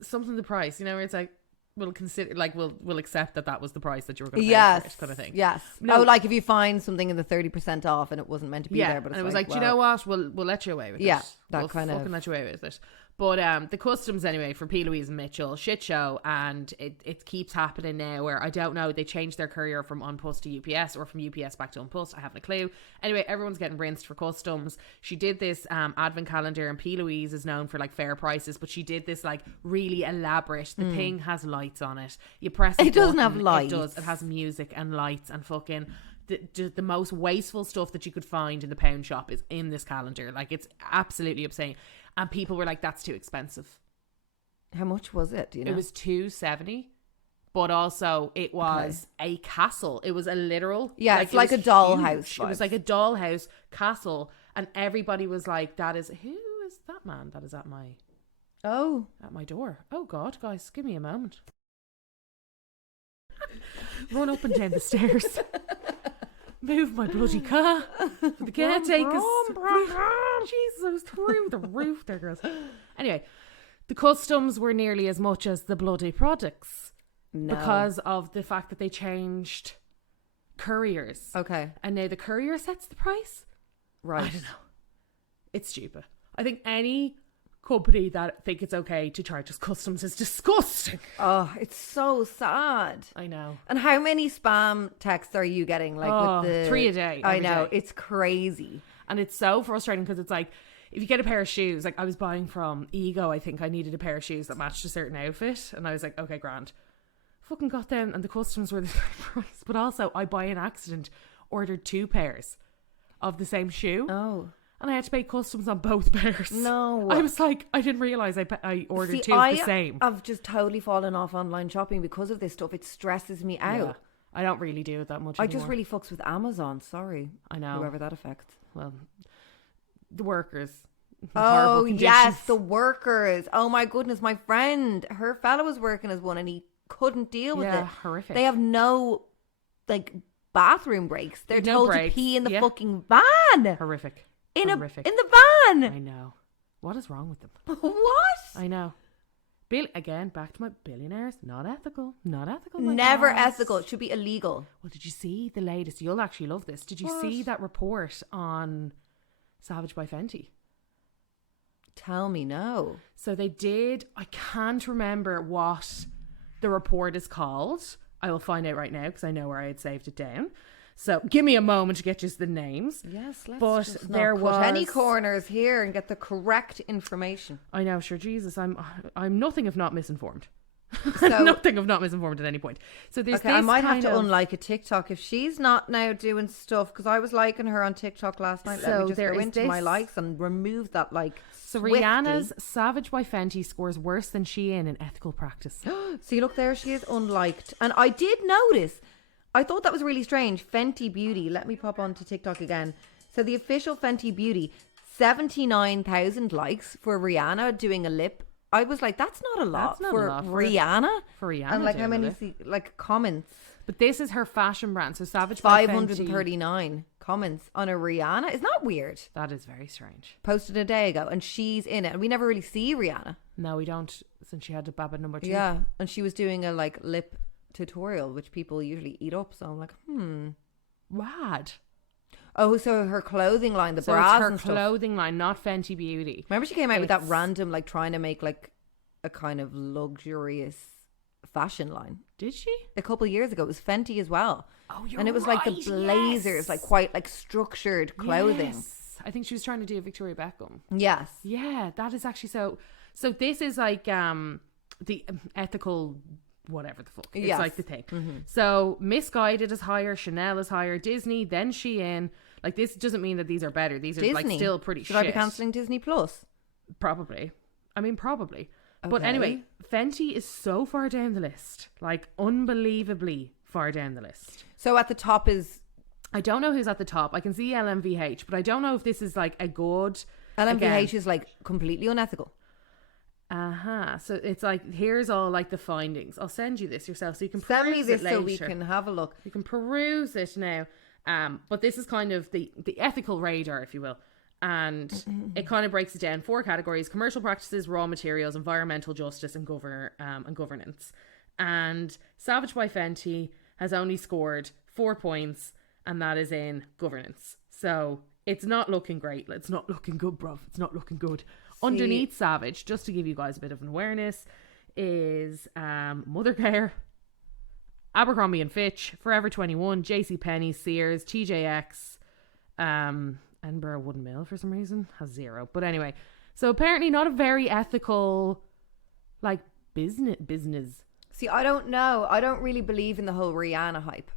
Something the price, you know, where it's like, we'll consider, like, we'll accept that was the price that you were going to pay for it, kind of thing. Yes. No, like if you find something in the 30% off and it wasn't meant to be there, but it was like, do you know what? We'll let you away with it. Yeah, we'll fucking let you away with it. But the customs anyway for PLouise and Mitchell, shit show, and it keeps happening now where I don't know, they changed their courier from Unpost to UPS or from UPS back to Unpost. I haven't a clue. Anyway, everyone's getting rinsed for customs. She did this advent calendar, and PLouise is known for like fair prices, but she did this like really elaborate. The thing has lights on it. You press it doesn't have lights. It does. It has music and lights and fucking the most wasteful stuff that you could find in the pound shop is in this calendar. Like, it's absolutely insane. And people were like, that's too expensive. How much was it? Do you know? It was $270. But also, it was a castle. It was a literal... Yeah, it's like a dollhouse. It was like a dollhouse castle. And everybody was like, who is that man that is at my door? Oh, God, guys, give me a moment. Run up and down the stairs. Move my bloody car. The caretakers. Jesus, I was through the roof there, girls. Anyway, the customs were nearly as much as the bloody products. No. Because of the fact that they changed couriers. Okay. And now the courier sets the price. Right. I don't know. It's stupid. I think any company that think it's okay to charge us customs is disgusting. Oh, it's so sad. I know. And how many spam texts are you getting? Like with the 3 a day. I know. Day. It's crazy. And it's so frustrating because it's like, if you get a pair of shoes, like I was buying from Ego, I think I needed a pair of shoes that matched a certain outfit. And I was like, okay, grand. Fucking got them and the customs were the same price. But also, I by an accident ordered 2 pairs of the same shoe. Oh. And I had to pay customs on both pairs. No. I was like, I didn't realise I ordered 2 of the same. I've just totally fallen off online shopping because of this stuff. It stresses me out. Yeah. I don't really do it that much anymore. I just really fucks with Amazon. Sorry. I know. Whoever that affects. Well, the workers. Oh, yes. The workers. Oh, my goodness. My friend, her fella was working as one and he couldn't deal with it. Horrific. They have no bathroom breaks. They're told to pee in the fucking van. Horrific. In horrific. In the van. I know. What is wrong with them? What? I know. Again, back to my billionaires. Not ethical. Not ethical. Never ethical. It should be illegal. Well, did you see the latest? You'll actually love this. Did you see that report on Savage by Fenty? Tell me, no. So they did. I can't remember what the report is called. I will find out right now because I know where I had saved it down. So give me a moment to get just the names. Yes, let's but just there not was cut any corners here and get the correct information. I know, sure, Jesus, I'm nothing if not misinformed. So, nothing if not misinformed at any point. So there's okay, I might have to unlike a TikTok if she's not now doing stuff because I was liking her on TikTok last night. Let me just go into my likes and remove that like. So Rihanna's Savage by Fenty scores worse than Shein in ethical practice. See, look, there she is, unliked. And I did notice, I thought that was really strange. Fenty Beauty, let me pop onto TikTok again. So the official Fenty Beauty, 79,000 likes for Rihanna doing a lip. I was like, that's not a lot for Rihanna. For Rihanna. And like how many comments? But this is her fashion brand. So Savage by Fenty. 539 comments on a Rihanna. Isn't that weird? That is very strange. Posted a day ago and she's in it. And we never really see Rihanna. No, we don't. Since she had the Baba number 2. Yeah. And she was doing a lip tutorial, which people usually eat up. So I'm like, Rad. Oh, so her clothing line, the bras and stuff. Her clothing line, not Fenty Beauty. Remember she came out with that random, trying to make a kind of luxurious fashion line. Did she? A couple of years ago. It was Fenty as well. Oh, you're right. And it was like the blazers, quite structured clothing. Yes. I think she was trying to do Victoria Beckham. Yes. Yeah, that is actually so this is like the ethical whatever the fuck. It's like the thing. Mm-hmm. So Misguided is higher, Chanel is higher, Disney, then Shein. Like, this doesn't mean that these are better. These are Disney. still pretty shit. Should I be cancelling Disney Plus? Probably. I mean, probably. Okay. But anyway, Fenty is so far down the list. Like, unbelievably far down the list. So at the top is... I don't know who's at the top. I can see LMVH, but I don't know if this is a good... LMVH is completely unethical. So it's here's all the findings. I'll send you this yourself so you can send peruse me this it later. So we can have a look. You can peruse it now. But this is kind of the ethical radar, if you will. And it kind of breaks it down 4 categories: commercial practices, raw materials, environmental justice, and governance. And Savage by Fenty has only scored 4 points, and that is in governance. So it's not looking great. It's not looking good, bruv. It's not looking good. Underneath Savage, just to give you guys a bit of an awareness, is Mothercare, Abercrombie and Fitch, Forever 21, JCPenney, Sears, TJX, Edinburgh Wooden Mill for some reason has 0. But anyway, so apparently not a very ethical business. See, I don't know. I don't really believe in the whole Rihanna hype.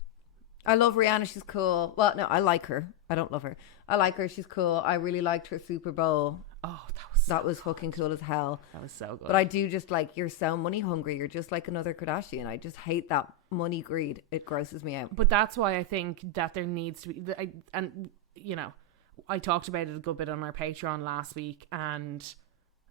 I love Rihanna. She's cool. Well, no, I like her. I don't love her. I like her. She's cool. I really liked her Super Bowl. Oh, that was fucking cool as hell. That was so good. But I do just like, you're so money hungry. You're just like another Kardashian. I just hate that money greed. It grosses me out. But that's why I think that there needs to be, I talked about it a good bit on our Patreon last week, and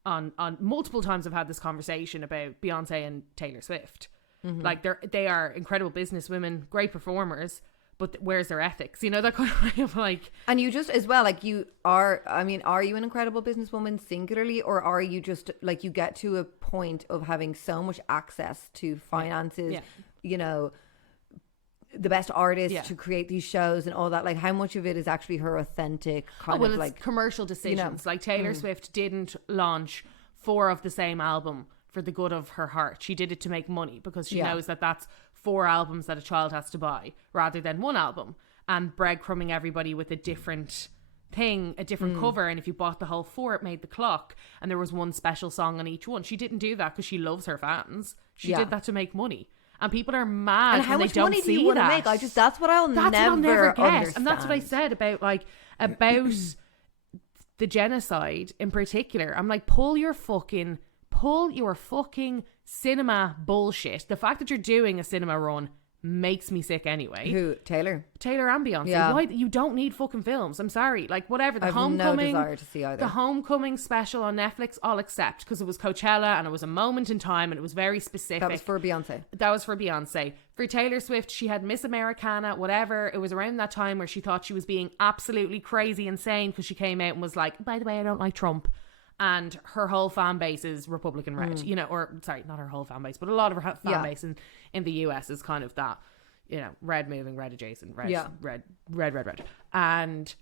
on multiple times I've had this conversation about Beyonce and Taylor Swift. Mm-hmm. Like they are incredible business women, great performers, but where's their ethics? You know, that kind of way of like. And you just as well, like you are. I mean, are you an incredible businesswoman singularly, or are you just like you get to a point of having so much access to finances? Yeah. You know, the best artists to create these shows and all that. Like, how much of it is actually her authentic kind of like commercial decisions? You know, like Taylor Swift didn't launch 4 of the same album for the good of her heart. She did it to make money because she knows that that's 4 albums that a child has to buy rather than 1 album, and breadcrumbing everybody with a different thing, a different cover. And if you bought the whole 4, it made the clock, and there was one special song on each one. She didn't do that because she loves her fans. She did that to make money. And people are mad and how when much they don't money see do you want to make? That's what I'll never get. Understand. And that's what I said about the genocide in particular. I'm like, pull your fucking cinema bullshit. The fact that you're doing a cinema run makes me sick anyway. Who? Taylor and Beyonce. Yeah. Why? You don't need fucking films. I'm sorry. Like, whatever. The Homecoming. No desire to see either. The Homecoming special on Netflix, I'll accept, because it was Coachella and it was a moment in time and it was very specific. That was for Beyonce. For Taylor Swift, she had Miss Americana, whatever. It was around that time where she thought she was being absolutely crazy insane because she came out and was like, by the way, I don't like Trump. And her whole fan base is Republican red, you know, or sorry, not her whole fan base, but a lot of her fan base in the US is kind of that, you know, red moving, red adjacent, red. And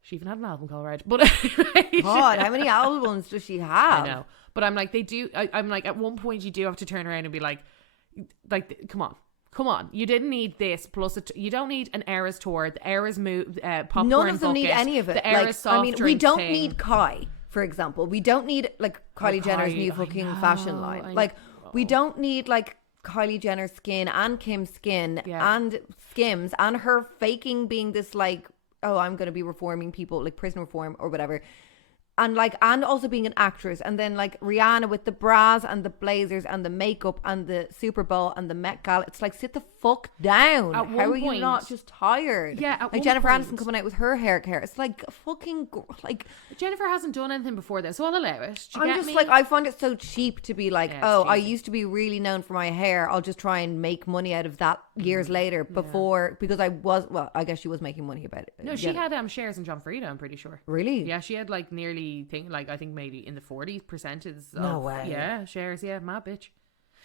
she even had an album called Red. But God, how many albums does she have? I know. But I'm like, I'm like, at one point you do have to turn around and be like, come on. You didn't need this. Plus, you don't need an Eras tour. The Eras popcorn None of them bucket, need any of it. The Eras soft drink we don't thing. need Kai. For example, we don't need like Kylie Jenner's new fucking fashion line. We don't need like Kylie Jenner's skin and Kim's skin and Skims and her faking being this like, oh, I'm going to be reforming people, like prison reform or whatever. And also being an actress, and then like Rihanna with the bras and the blazers and the makeup and the Super Bowl and the Met Gala. It's like, sit the fuck down. How are you not just tired? Yeah, like Jennifer Aniston coming out with her hair care. It's like fucking like Jennifer hasn't done anything before this, so I'll allow it. I'm just like, I find it so cheap to be like, I used to be really known for my hair. I'll just try and make money out of that years later because I guess she was making money about it. No, she had shares in John Frieda, I'm pretty sure. Really? Yeah, she had like nearly I think maybe in the 40% is no way. Yeah, shares. Yeah, mad bitch.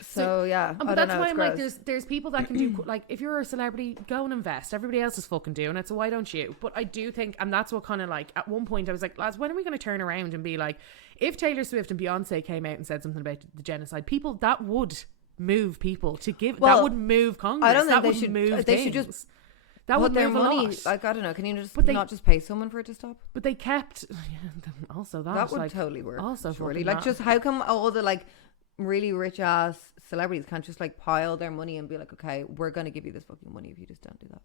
So yeah, but that's why I'm like, there's people that can do like, if you're a celebrity, go and invest. Everybody else is fucking doing it, so why don't you? But I do think, and that's what kind of like, at one point I was like, lads, when are we going to turn around and be like, if Taylor Swift and Beyonce came out and said something about the genocide, people that would move people to give, that would move Congress. I don't think they should move. They should just. That would their money. Like, I don't know. Can you not just pay someone for it to stop? But they kept. Also, that would totally work. Also, surely, like, just how come all the like really rich ass celebrities can't just like pile their money and be like, okay, we're going to give you this fucking money if you just don't do that.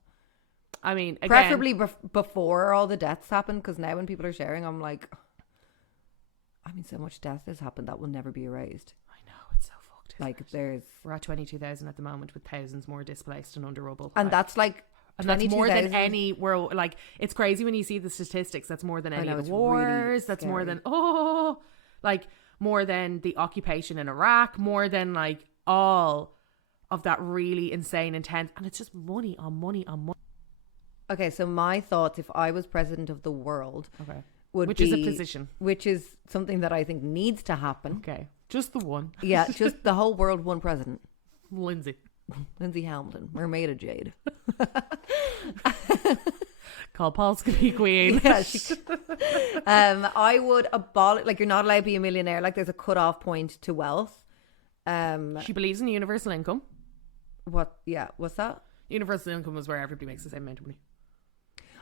I mean, again, preferably before all the deaths happen, because now when people are sharing, I'm like, I mean, so much death has happened that will never be erased. I know, it's so fucked. Like, we're at 22,000 at the moment with thousands more displaced and under rubble, and that's like. And that's more than any world. Like, it's crazy when you see the statistics. That's more than any of the wars. Really that's more than more than the occupation in Iraq. More than like all of that really insane, intense. And it's just money on money on money. Okay, so my thoughts, if I was president of the world, which is a position, which is something that I think needs to happen. Okay, just the one. Yeah, just the whole world, one president. Lindsey Hamilton. We're made of jade. Call Polsky queen. Yeah, I would abolish, like, you're not allowed to be a millionaire. Like, there's a cut-off point to wealth. She believes in universal income. What? Yeah, what's that? Universal income is where everybody makes the same amount of money.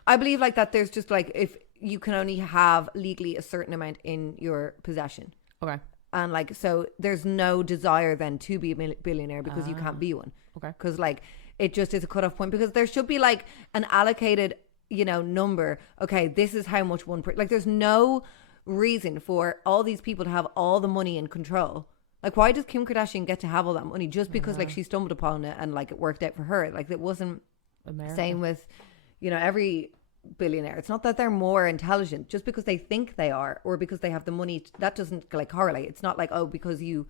I believe like that there's just like, if you can only have legally a certain amount in your possession. Okay. And like, so there's no desire then to be a billionaire because you can't be one. Okay. Because like, it just is a cutoff point, because there should be like an allocated, you know, number. Okay, this is how much like there's no reason for all these people to have all the money in control. Like, why does Kim Kardashian get to have all that money just because like she stumbled upon it and like it worked out for her? Like, it wasn't America. Same with, you know, every billionaire. It's not that they're more intelligent just because they think they are, or because they have the money. That doesn't like correlate. It's not like, oh, because you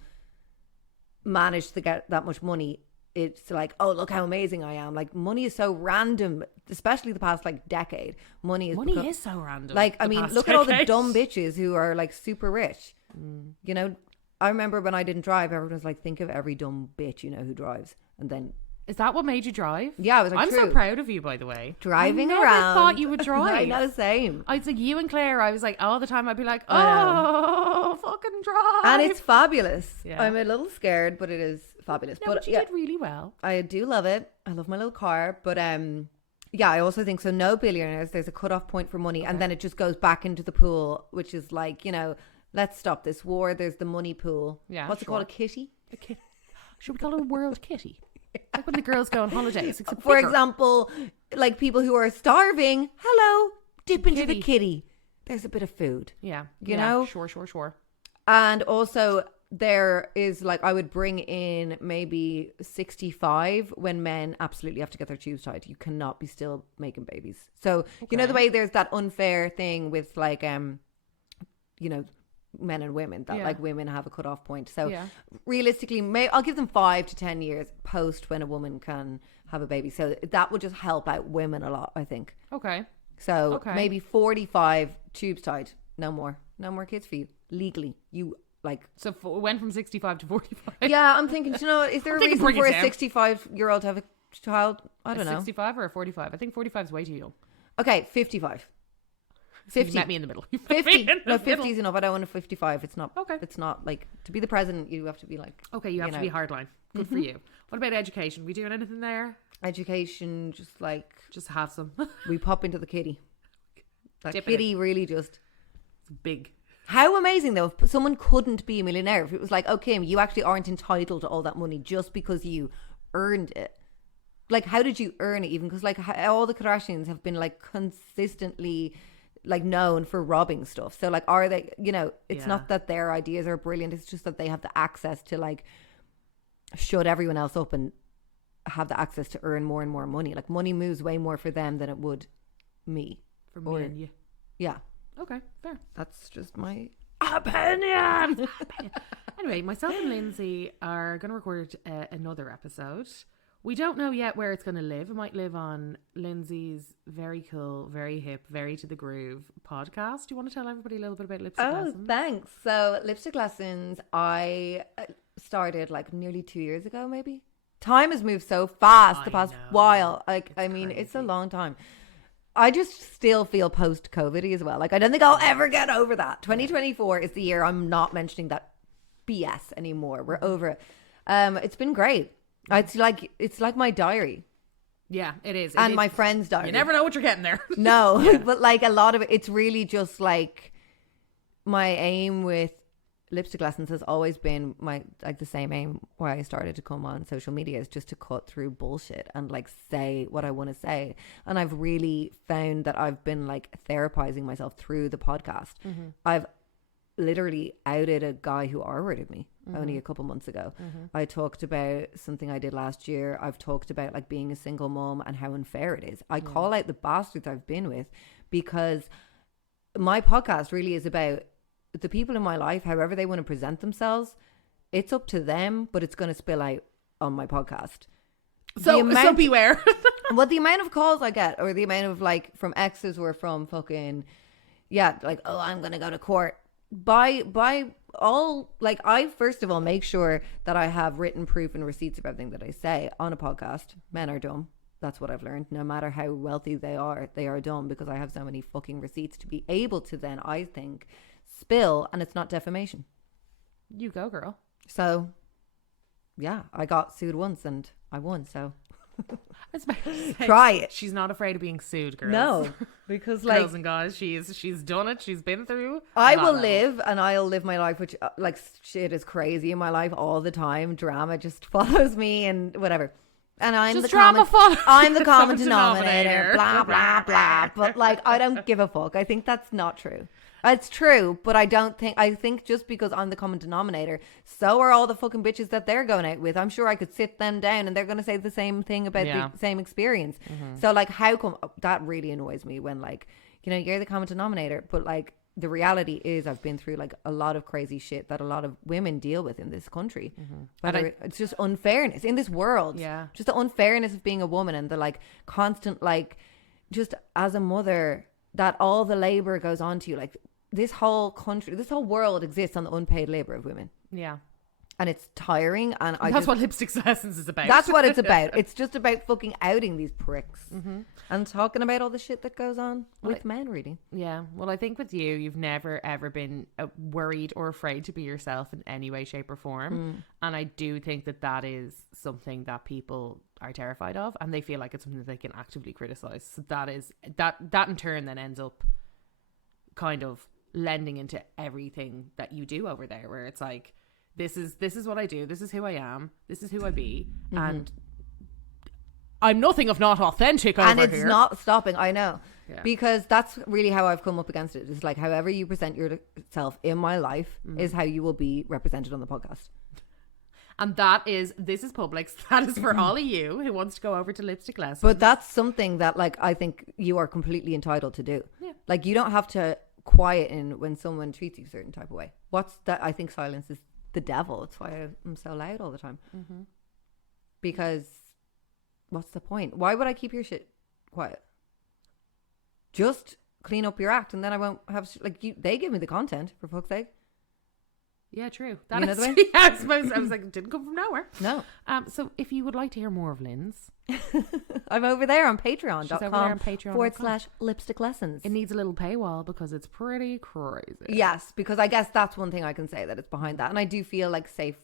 managed to get that much money, it's like, oh, look how amazing I am. Like, money is so random, especially the past like decade. Money is so random. Like, I mean, look at all the dumb bitches who are like super rich. You know, I remember when I didn't drive, everyone was like, think of every dumb bitch you know who drives. And then, is that what made you drive? Yeah, I was like, I'm so proud of you, by the way. Driving I never around. thought you would drive. I know, same. I was like, you and Claire, I was like, all the time I'd be like, oh, fucking drive. And it's fabulous. Yeah. I'm a little scared, but it is fabulous. No, but you did really well. I do love it. I love my little car. But yeah, I also think so. No billionaires. There's a cutoff point for money. And then it just goes back into the pool, which is like, you know, let's stop this war. There's the money pool. Yeah. What's it called? A kitty? Should we call it a world kitty? Like when the girls go on holidays. For example, like people who are starving, hello, dip into the kitty. There's a bit of food. Yeah. You know? Sure. And also there is like, I would bring in maybe 65 when men absolutely have to get their tubes tied. You cannot be still making babies. So, you know, the way there's that unfair thing with like, you know, men and women, that like women have a cutoff point. So realistically, I'll give them 5 to 10 years post when a woman can have a baby. So that would just help out women a lot, I think. Okay. So maybe 45 tubes tied. No more kids for you legally. You like, so it went from 65 to 45. Yeah, I'm thinking, you know, is there a reason for a 65-year-old to have a child? I don't know. 65 or a 45? I think 45 is way too young. Okay, 55. 50. You met me in the middle. 50. No, 50 is enough. I don't want a 55. It's not. Okay. It's not like, to be the president, you have to be like. Okay, you have to be hardline. Good for you. What about education? We doing anything there? Education, just have some. We pop into the kitty. That kitty really just. It's big. How amazing though if someone couldn't be a millionaire. If it was like, okay, you actually aren't entitled to all that money just because you earned it. Like, how did you earn it even? Because like all the Kardashians have been like consistently like known for robbing stuff. So like, are they, you know, it's not that their ideas are brilliant, it's just that they have the access to like shut everyone else up and have the access to earn more and more money. Like, money moves way more for them than it would me. For me and you. Yeah. Okay, fair. That's just my opinion. Anyway, myself and Lindsay are going to record another episode. We don't know yet where it's going to live. It might live on Lindsay's very cool, very hip, very to the groove podcast. Do you want to tell everybody a little bit about Lipstick Lessons? Oh, thanks. So Lipstick Lessons, I started like nearly 2 years ago, maybe. Time has moved so fast the past while. Like, I mean, it's a long time. I just still feel post-COVID as well. Like, I don't think I'll ever get over that. 2024 is the year I'm not mentioning that BS anymore. We're over it. It's been great. It's like my diary. Yeah, it is. And my friend's diary. You never know what you're getting there. No, but like a lot of it, it's really just like my aim with Lipstick Lessons has always been the same aim why I started to come on social media, is just to cut through bullshit and like say what I want to say. And I've really found that I've been like therapizing myself through the podcast. Mm-hmm. I've literally outed a guy who R-worded me only a couple months ago. I talked about something I did last year. I've talked about like being a single mom and how unfair it is. I call out the bastards I've been with, because my podcast really is about the people in my life, however they want to present themselves. It's up to them, but it's going to spill out on my podcast. So beware. Well, the amount of calls I get, or the amount of like from exes or from fucking, like, oh, I'm going to go to court. By all, like, I first of all make sure that I have written proof and receipts of everything that I say on a podcast. Men are dumb. That's what I've learned. No matter how wealthy they are dumb, because I have so many fucking receipts to be able to then, I think, spill, and it's not defamation. You go, girl. So yeah, I got sued once and I won, so try it. She's not afraid of being sued, girls. No, because like, girls and guys, she's done it. She's been through. I'll live my life, which like shit is crazy in my life all the time. Drama just follows me and whatever. And I'm just the drama fun. I'm the common denominator. Blah blah blah. But like, I don't give a fuck. I think that's not true. It's true, but I think just because I'm the common denominator, so are all the fucking bitches that they're going out with. I'm sure I could sit them down and they're going to say the same thing about the same experience. So like, how come that really annoys me when like, you know, you're the common denominator, but like the reality is I've been through like a lot of crazy shit that a lot of women deal with in this country. It's just unfairness in this world. Yeah. Just the unfairness of being a woman and the like constant, like, just as a mother, that all the labor goes on to you. Like, this whole country, this whole world exists on the unpaid labor of women. Yeah. And it's tiring. And that's what Lipstick Lessons is about. That's what it's about. It's just about fucking outing these pricks and talking about all the shit that goes on with men, really. Yeah. Well, I think with you've never, ever been worried or afraid to be yourself in any way, shape or form. And I do think that is something that people are terrified of, and they feel like it's something that they can actively criticize. So that in turn then ends up kind of lending into everything that you do over there, where it's like, this is what I do, this is who I am, this is who I be, and I'm nothing if not authentic over here. And it's not stopping, I know. Yeah. Because that's really how I've come up against it. It's like, however you present yourself in my life is how you will be represented on the podcast. And this is Publix. That is for all of you who wants to go over to Lipstick Lessons. But that's something that, like, I think you are completely entitled to do. Yeah. Like, you don't have to quiet in when someone treats you a certain type of way. What's that? I think silence is the devil. It's why I'm so loud all the time. Because what's the point? Why would I keep your shit quiet? Just clean up your act, and then I won't have they give me the content, for fuck's sake. Yeah, true. That is, yeah, I suppose. I was like, it didn't come from nowhere. No. So if you would like to hear more of Lynn's, I'm over there on patreon.com/lipstick lessons. It needs a little paywall because it's pretty crazy. Yes, because I guess that's one thing I can say that it's behind that. And I do feel like safe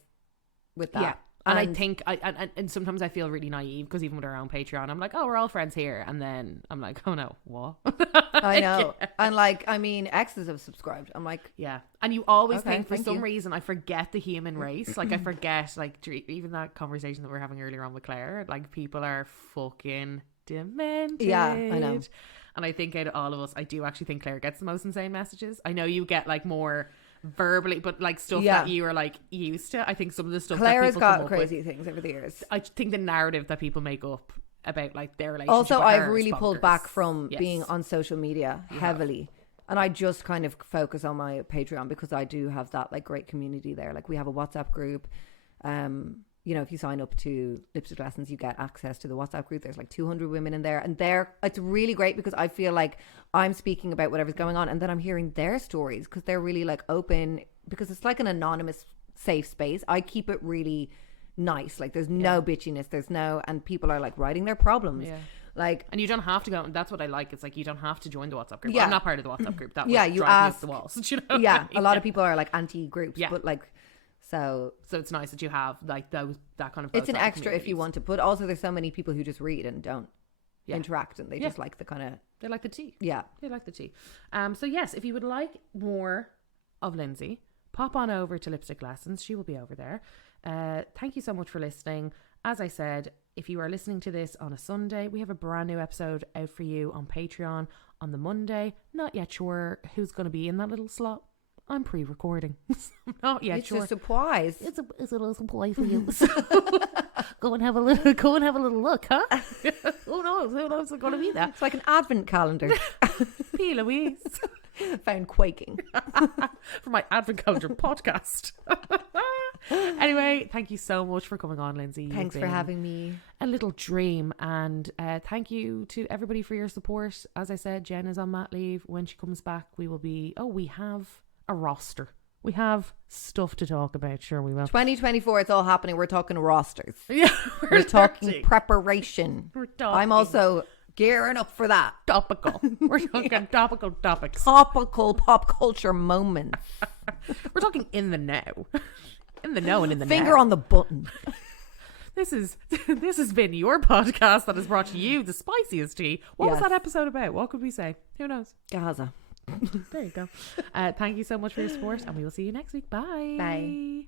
with that. Yeah. And I think, and sometimes I feel really naive because even with our own Patreon, I'm like, oh, we're all friends here. And then I'm like, oh no, what? I know. Yeah. And like, I mean, exes have subscribed. I'm like, yeah. And you always think for some reason, I forget the human race. Like I forget, like even that conversation that we were having earlier on with Claire, like people are fucking demented. Yeah, I know. And I think out of all of us, I do actually think Claire gets the most insane messages. I know you get like more verbally, but like stuff that you are like used to. I think some of the stuff Claire that has people got crazy things over the years. I think the narrative that people make up about like their relationship also with I've really pulled back from Yes. being on social media heavily, and I just kind of focus on my Patreon because I do have that like great community there. Like we have a WhatsApp group. You know, if you sign up to Lipstick Lessons, you get access to the WhatsApp group. There's like 200 women in there, and it's really great because I feel like I'm speaking about whatever's going on, and then I'm hearing their stories because they're really like open, because it's like an anonymous safe space. I keep it really nice. Like there's no bitchiness, and people are like writing their problems. Yeah. Like, and you don't have to go. That's what I like. It's like you don't have to join the WhatsApp group. Yeah. I'm not part of the WhatsApp group. That you drive me up the walls. You know? Yeah, a lot of people are like anti-groups, but like. So it's nice that you have like that kind of. It's an extra if you want to, but also there's so many people who just read and don't interact, and they just like the kind of. They like the tea. Yeah, they like the tea. So yes, if you would like more of Lindsay, pop on over to Lipstick Lessons. She will be over there. Thank you so much for listening. As I said, if you are listening to this on a Sunday, we have a brand new episode out for you on Patreon on the Monday. Not yet sure who's going to be in that little slot. I'm pre-recording. Not yet it's sure. A surprise. It's a little surprise for you. So go and have a little look, huh? Who knows what's going to be there? It's like an advent calendar. PLouise found quaking for my advent calendar podcast. Anyway, thank you so much for coming on, Lindsay. Thanks for having me. A little dream, and thank you to everybody for your support. As I said, Jen is on mat leave. When she comes back, we will be. We have a roster. We have stuff to talk about. Sure, we will. 2024, it's all happening. We're talking rosters. Yeah, we're talking preparation. We're talking. I'm also gearing up for that. Topical. We're talking topical topics. Topical pop culture moments. We're talking in the now. In the know and in the finger now. on the button. This has been your podcast that has brought you the spiciest tea. What was that episode about? What could we say? Who knows? Gaza. There you go. Thank you so much for your support, and we will see you next week. Bye. Bye.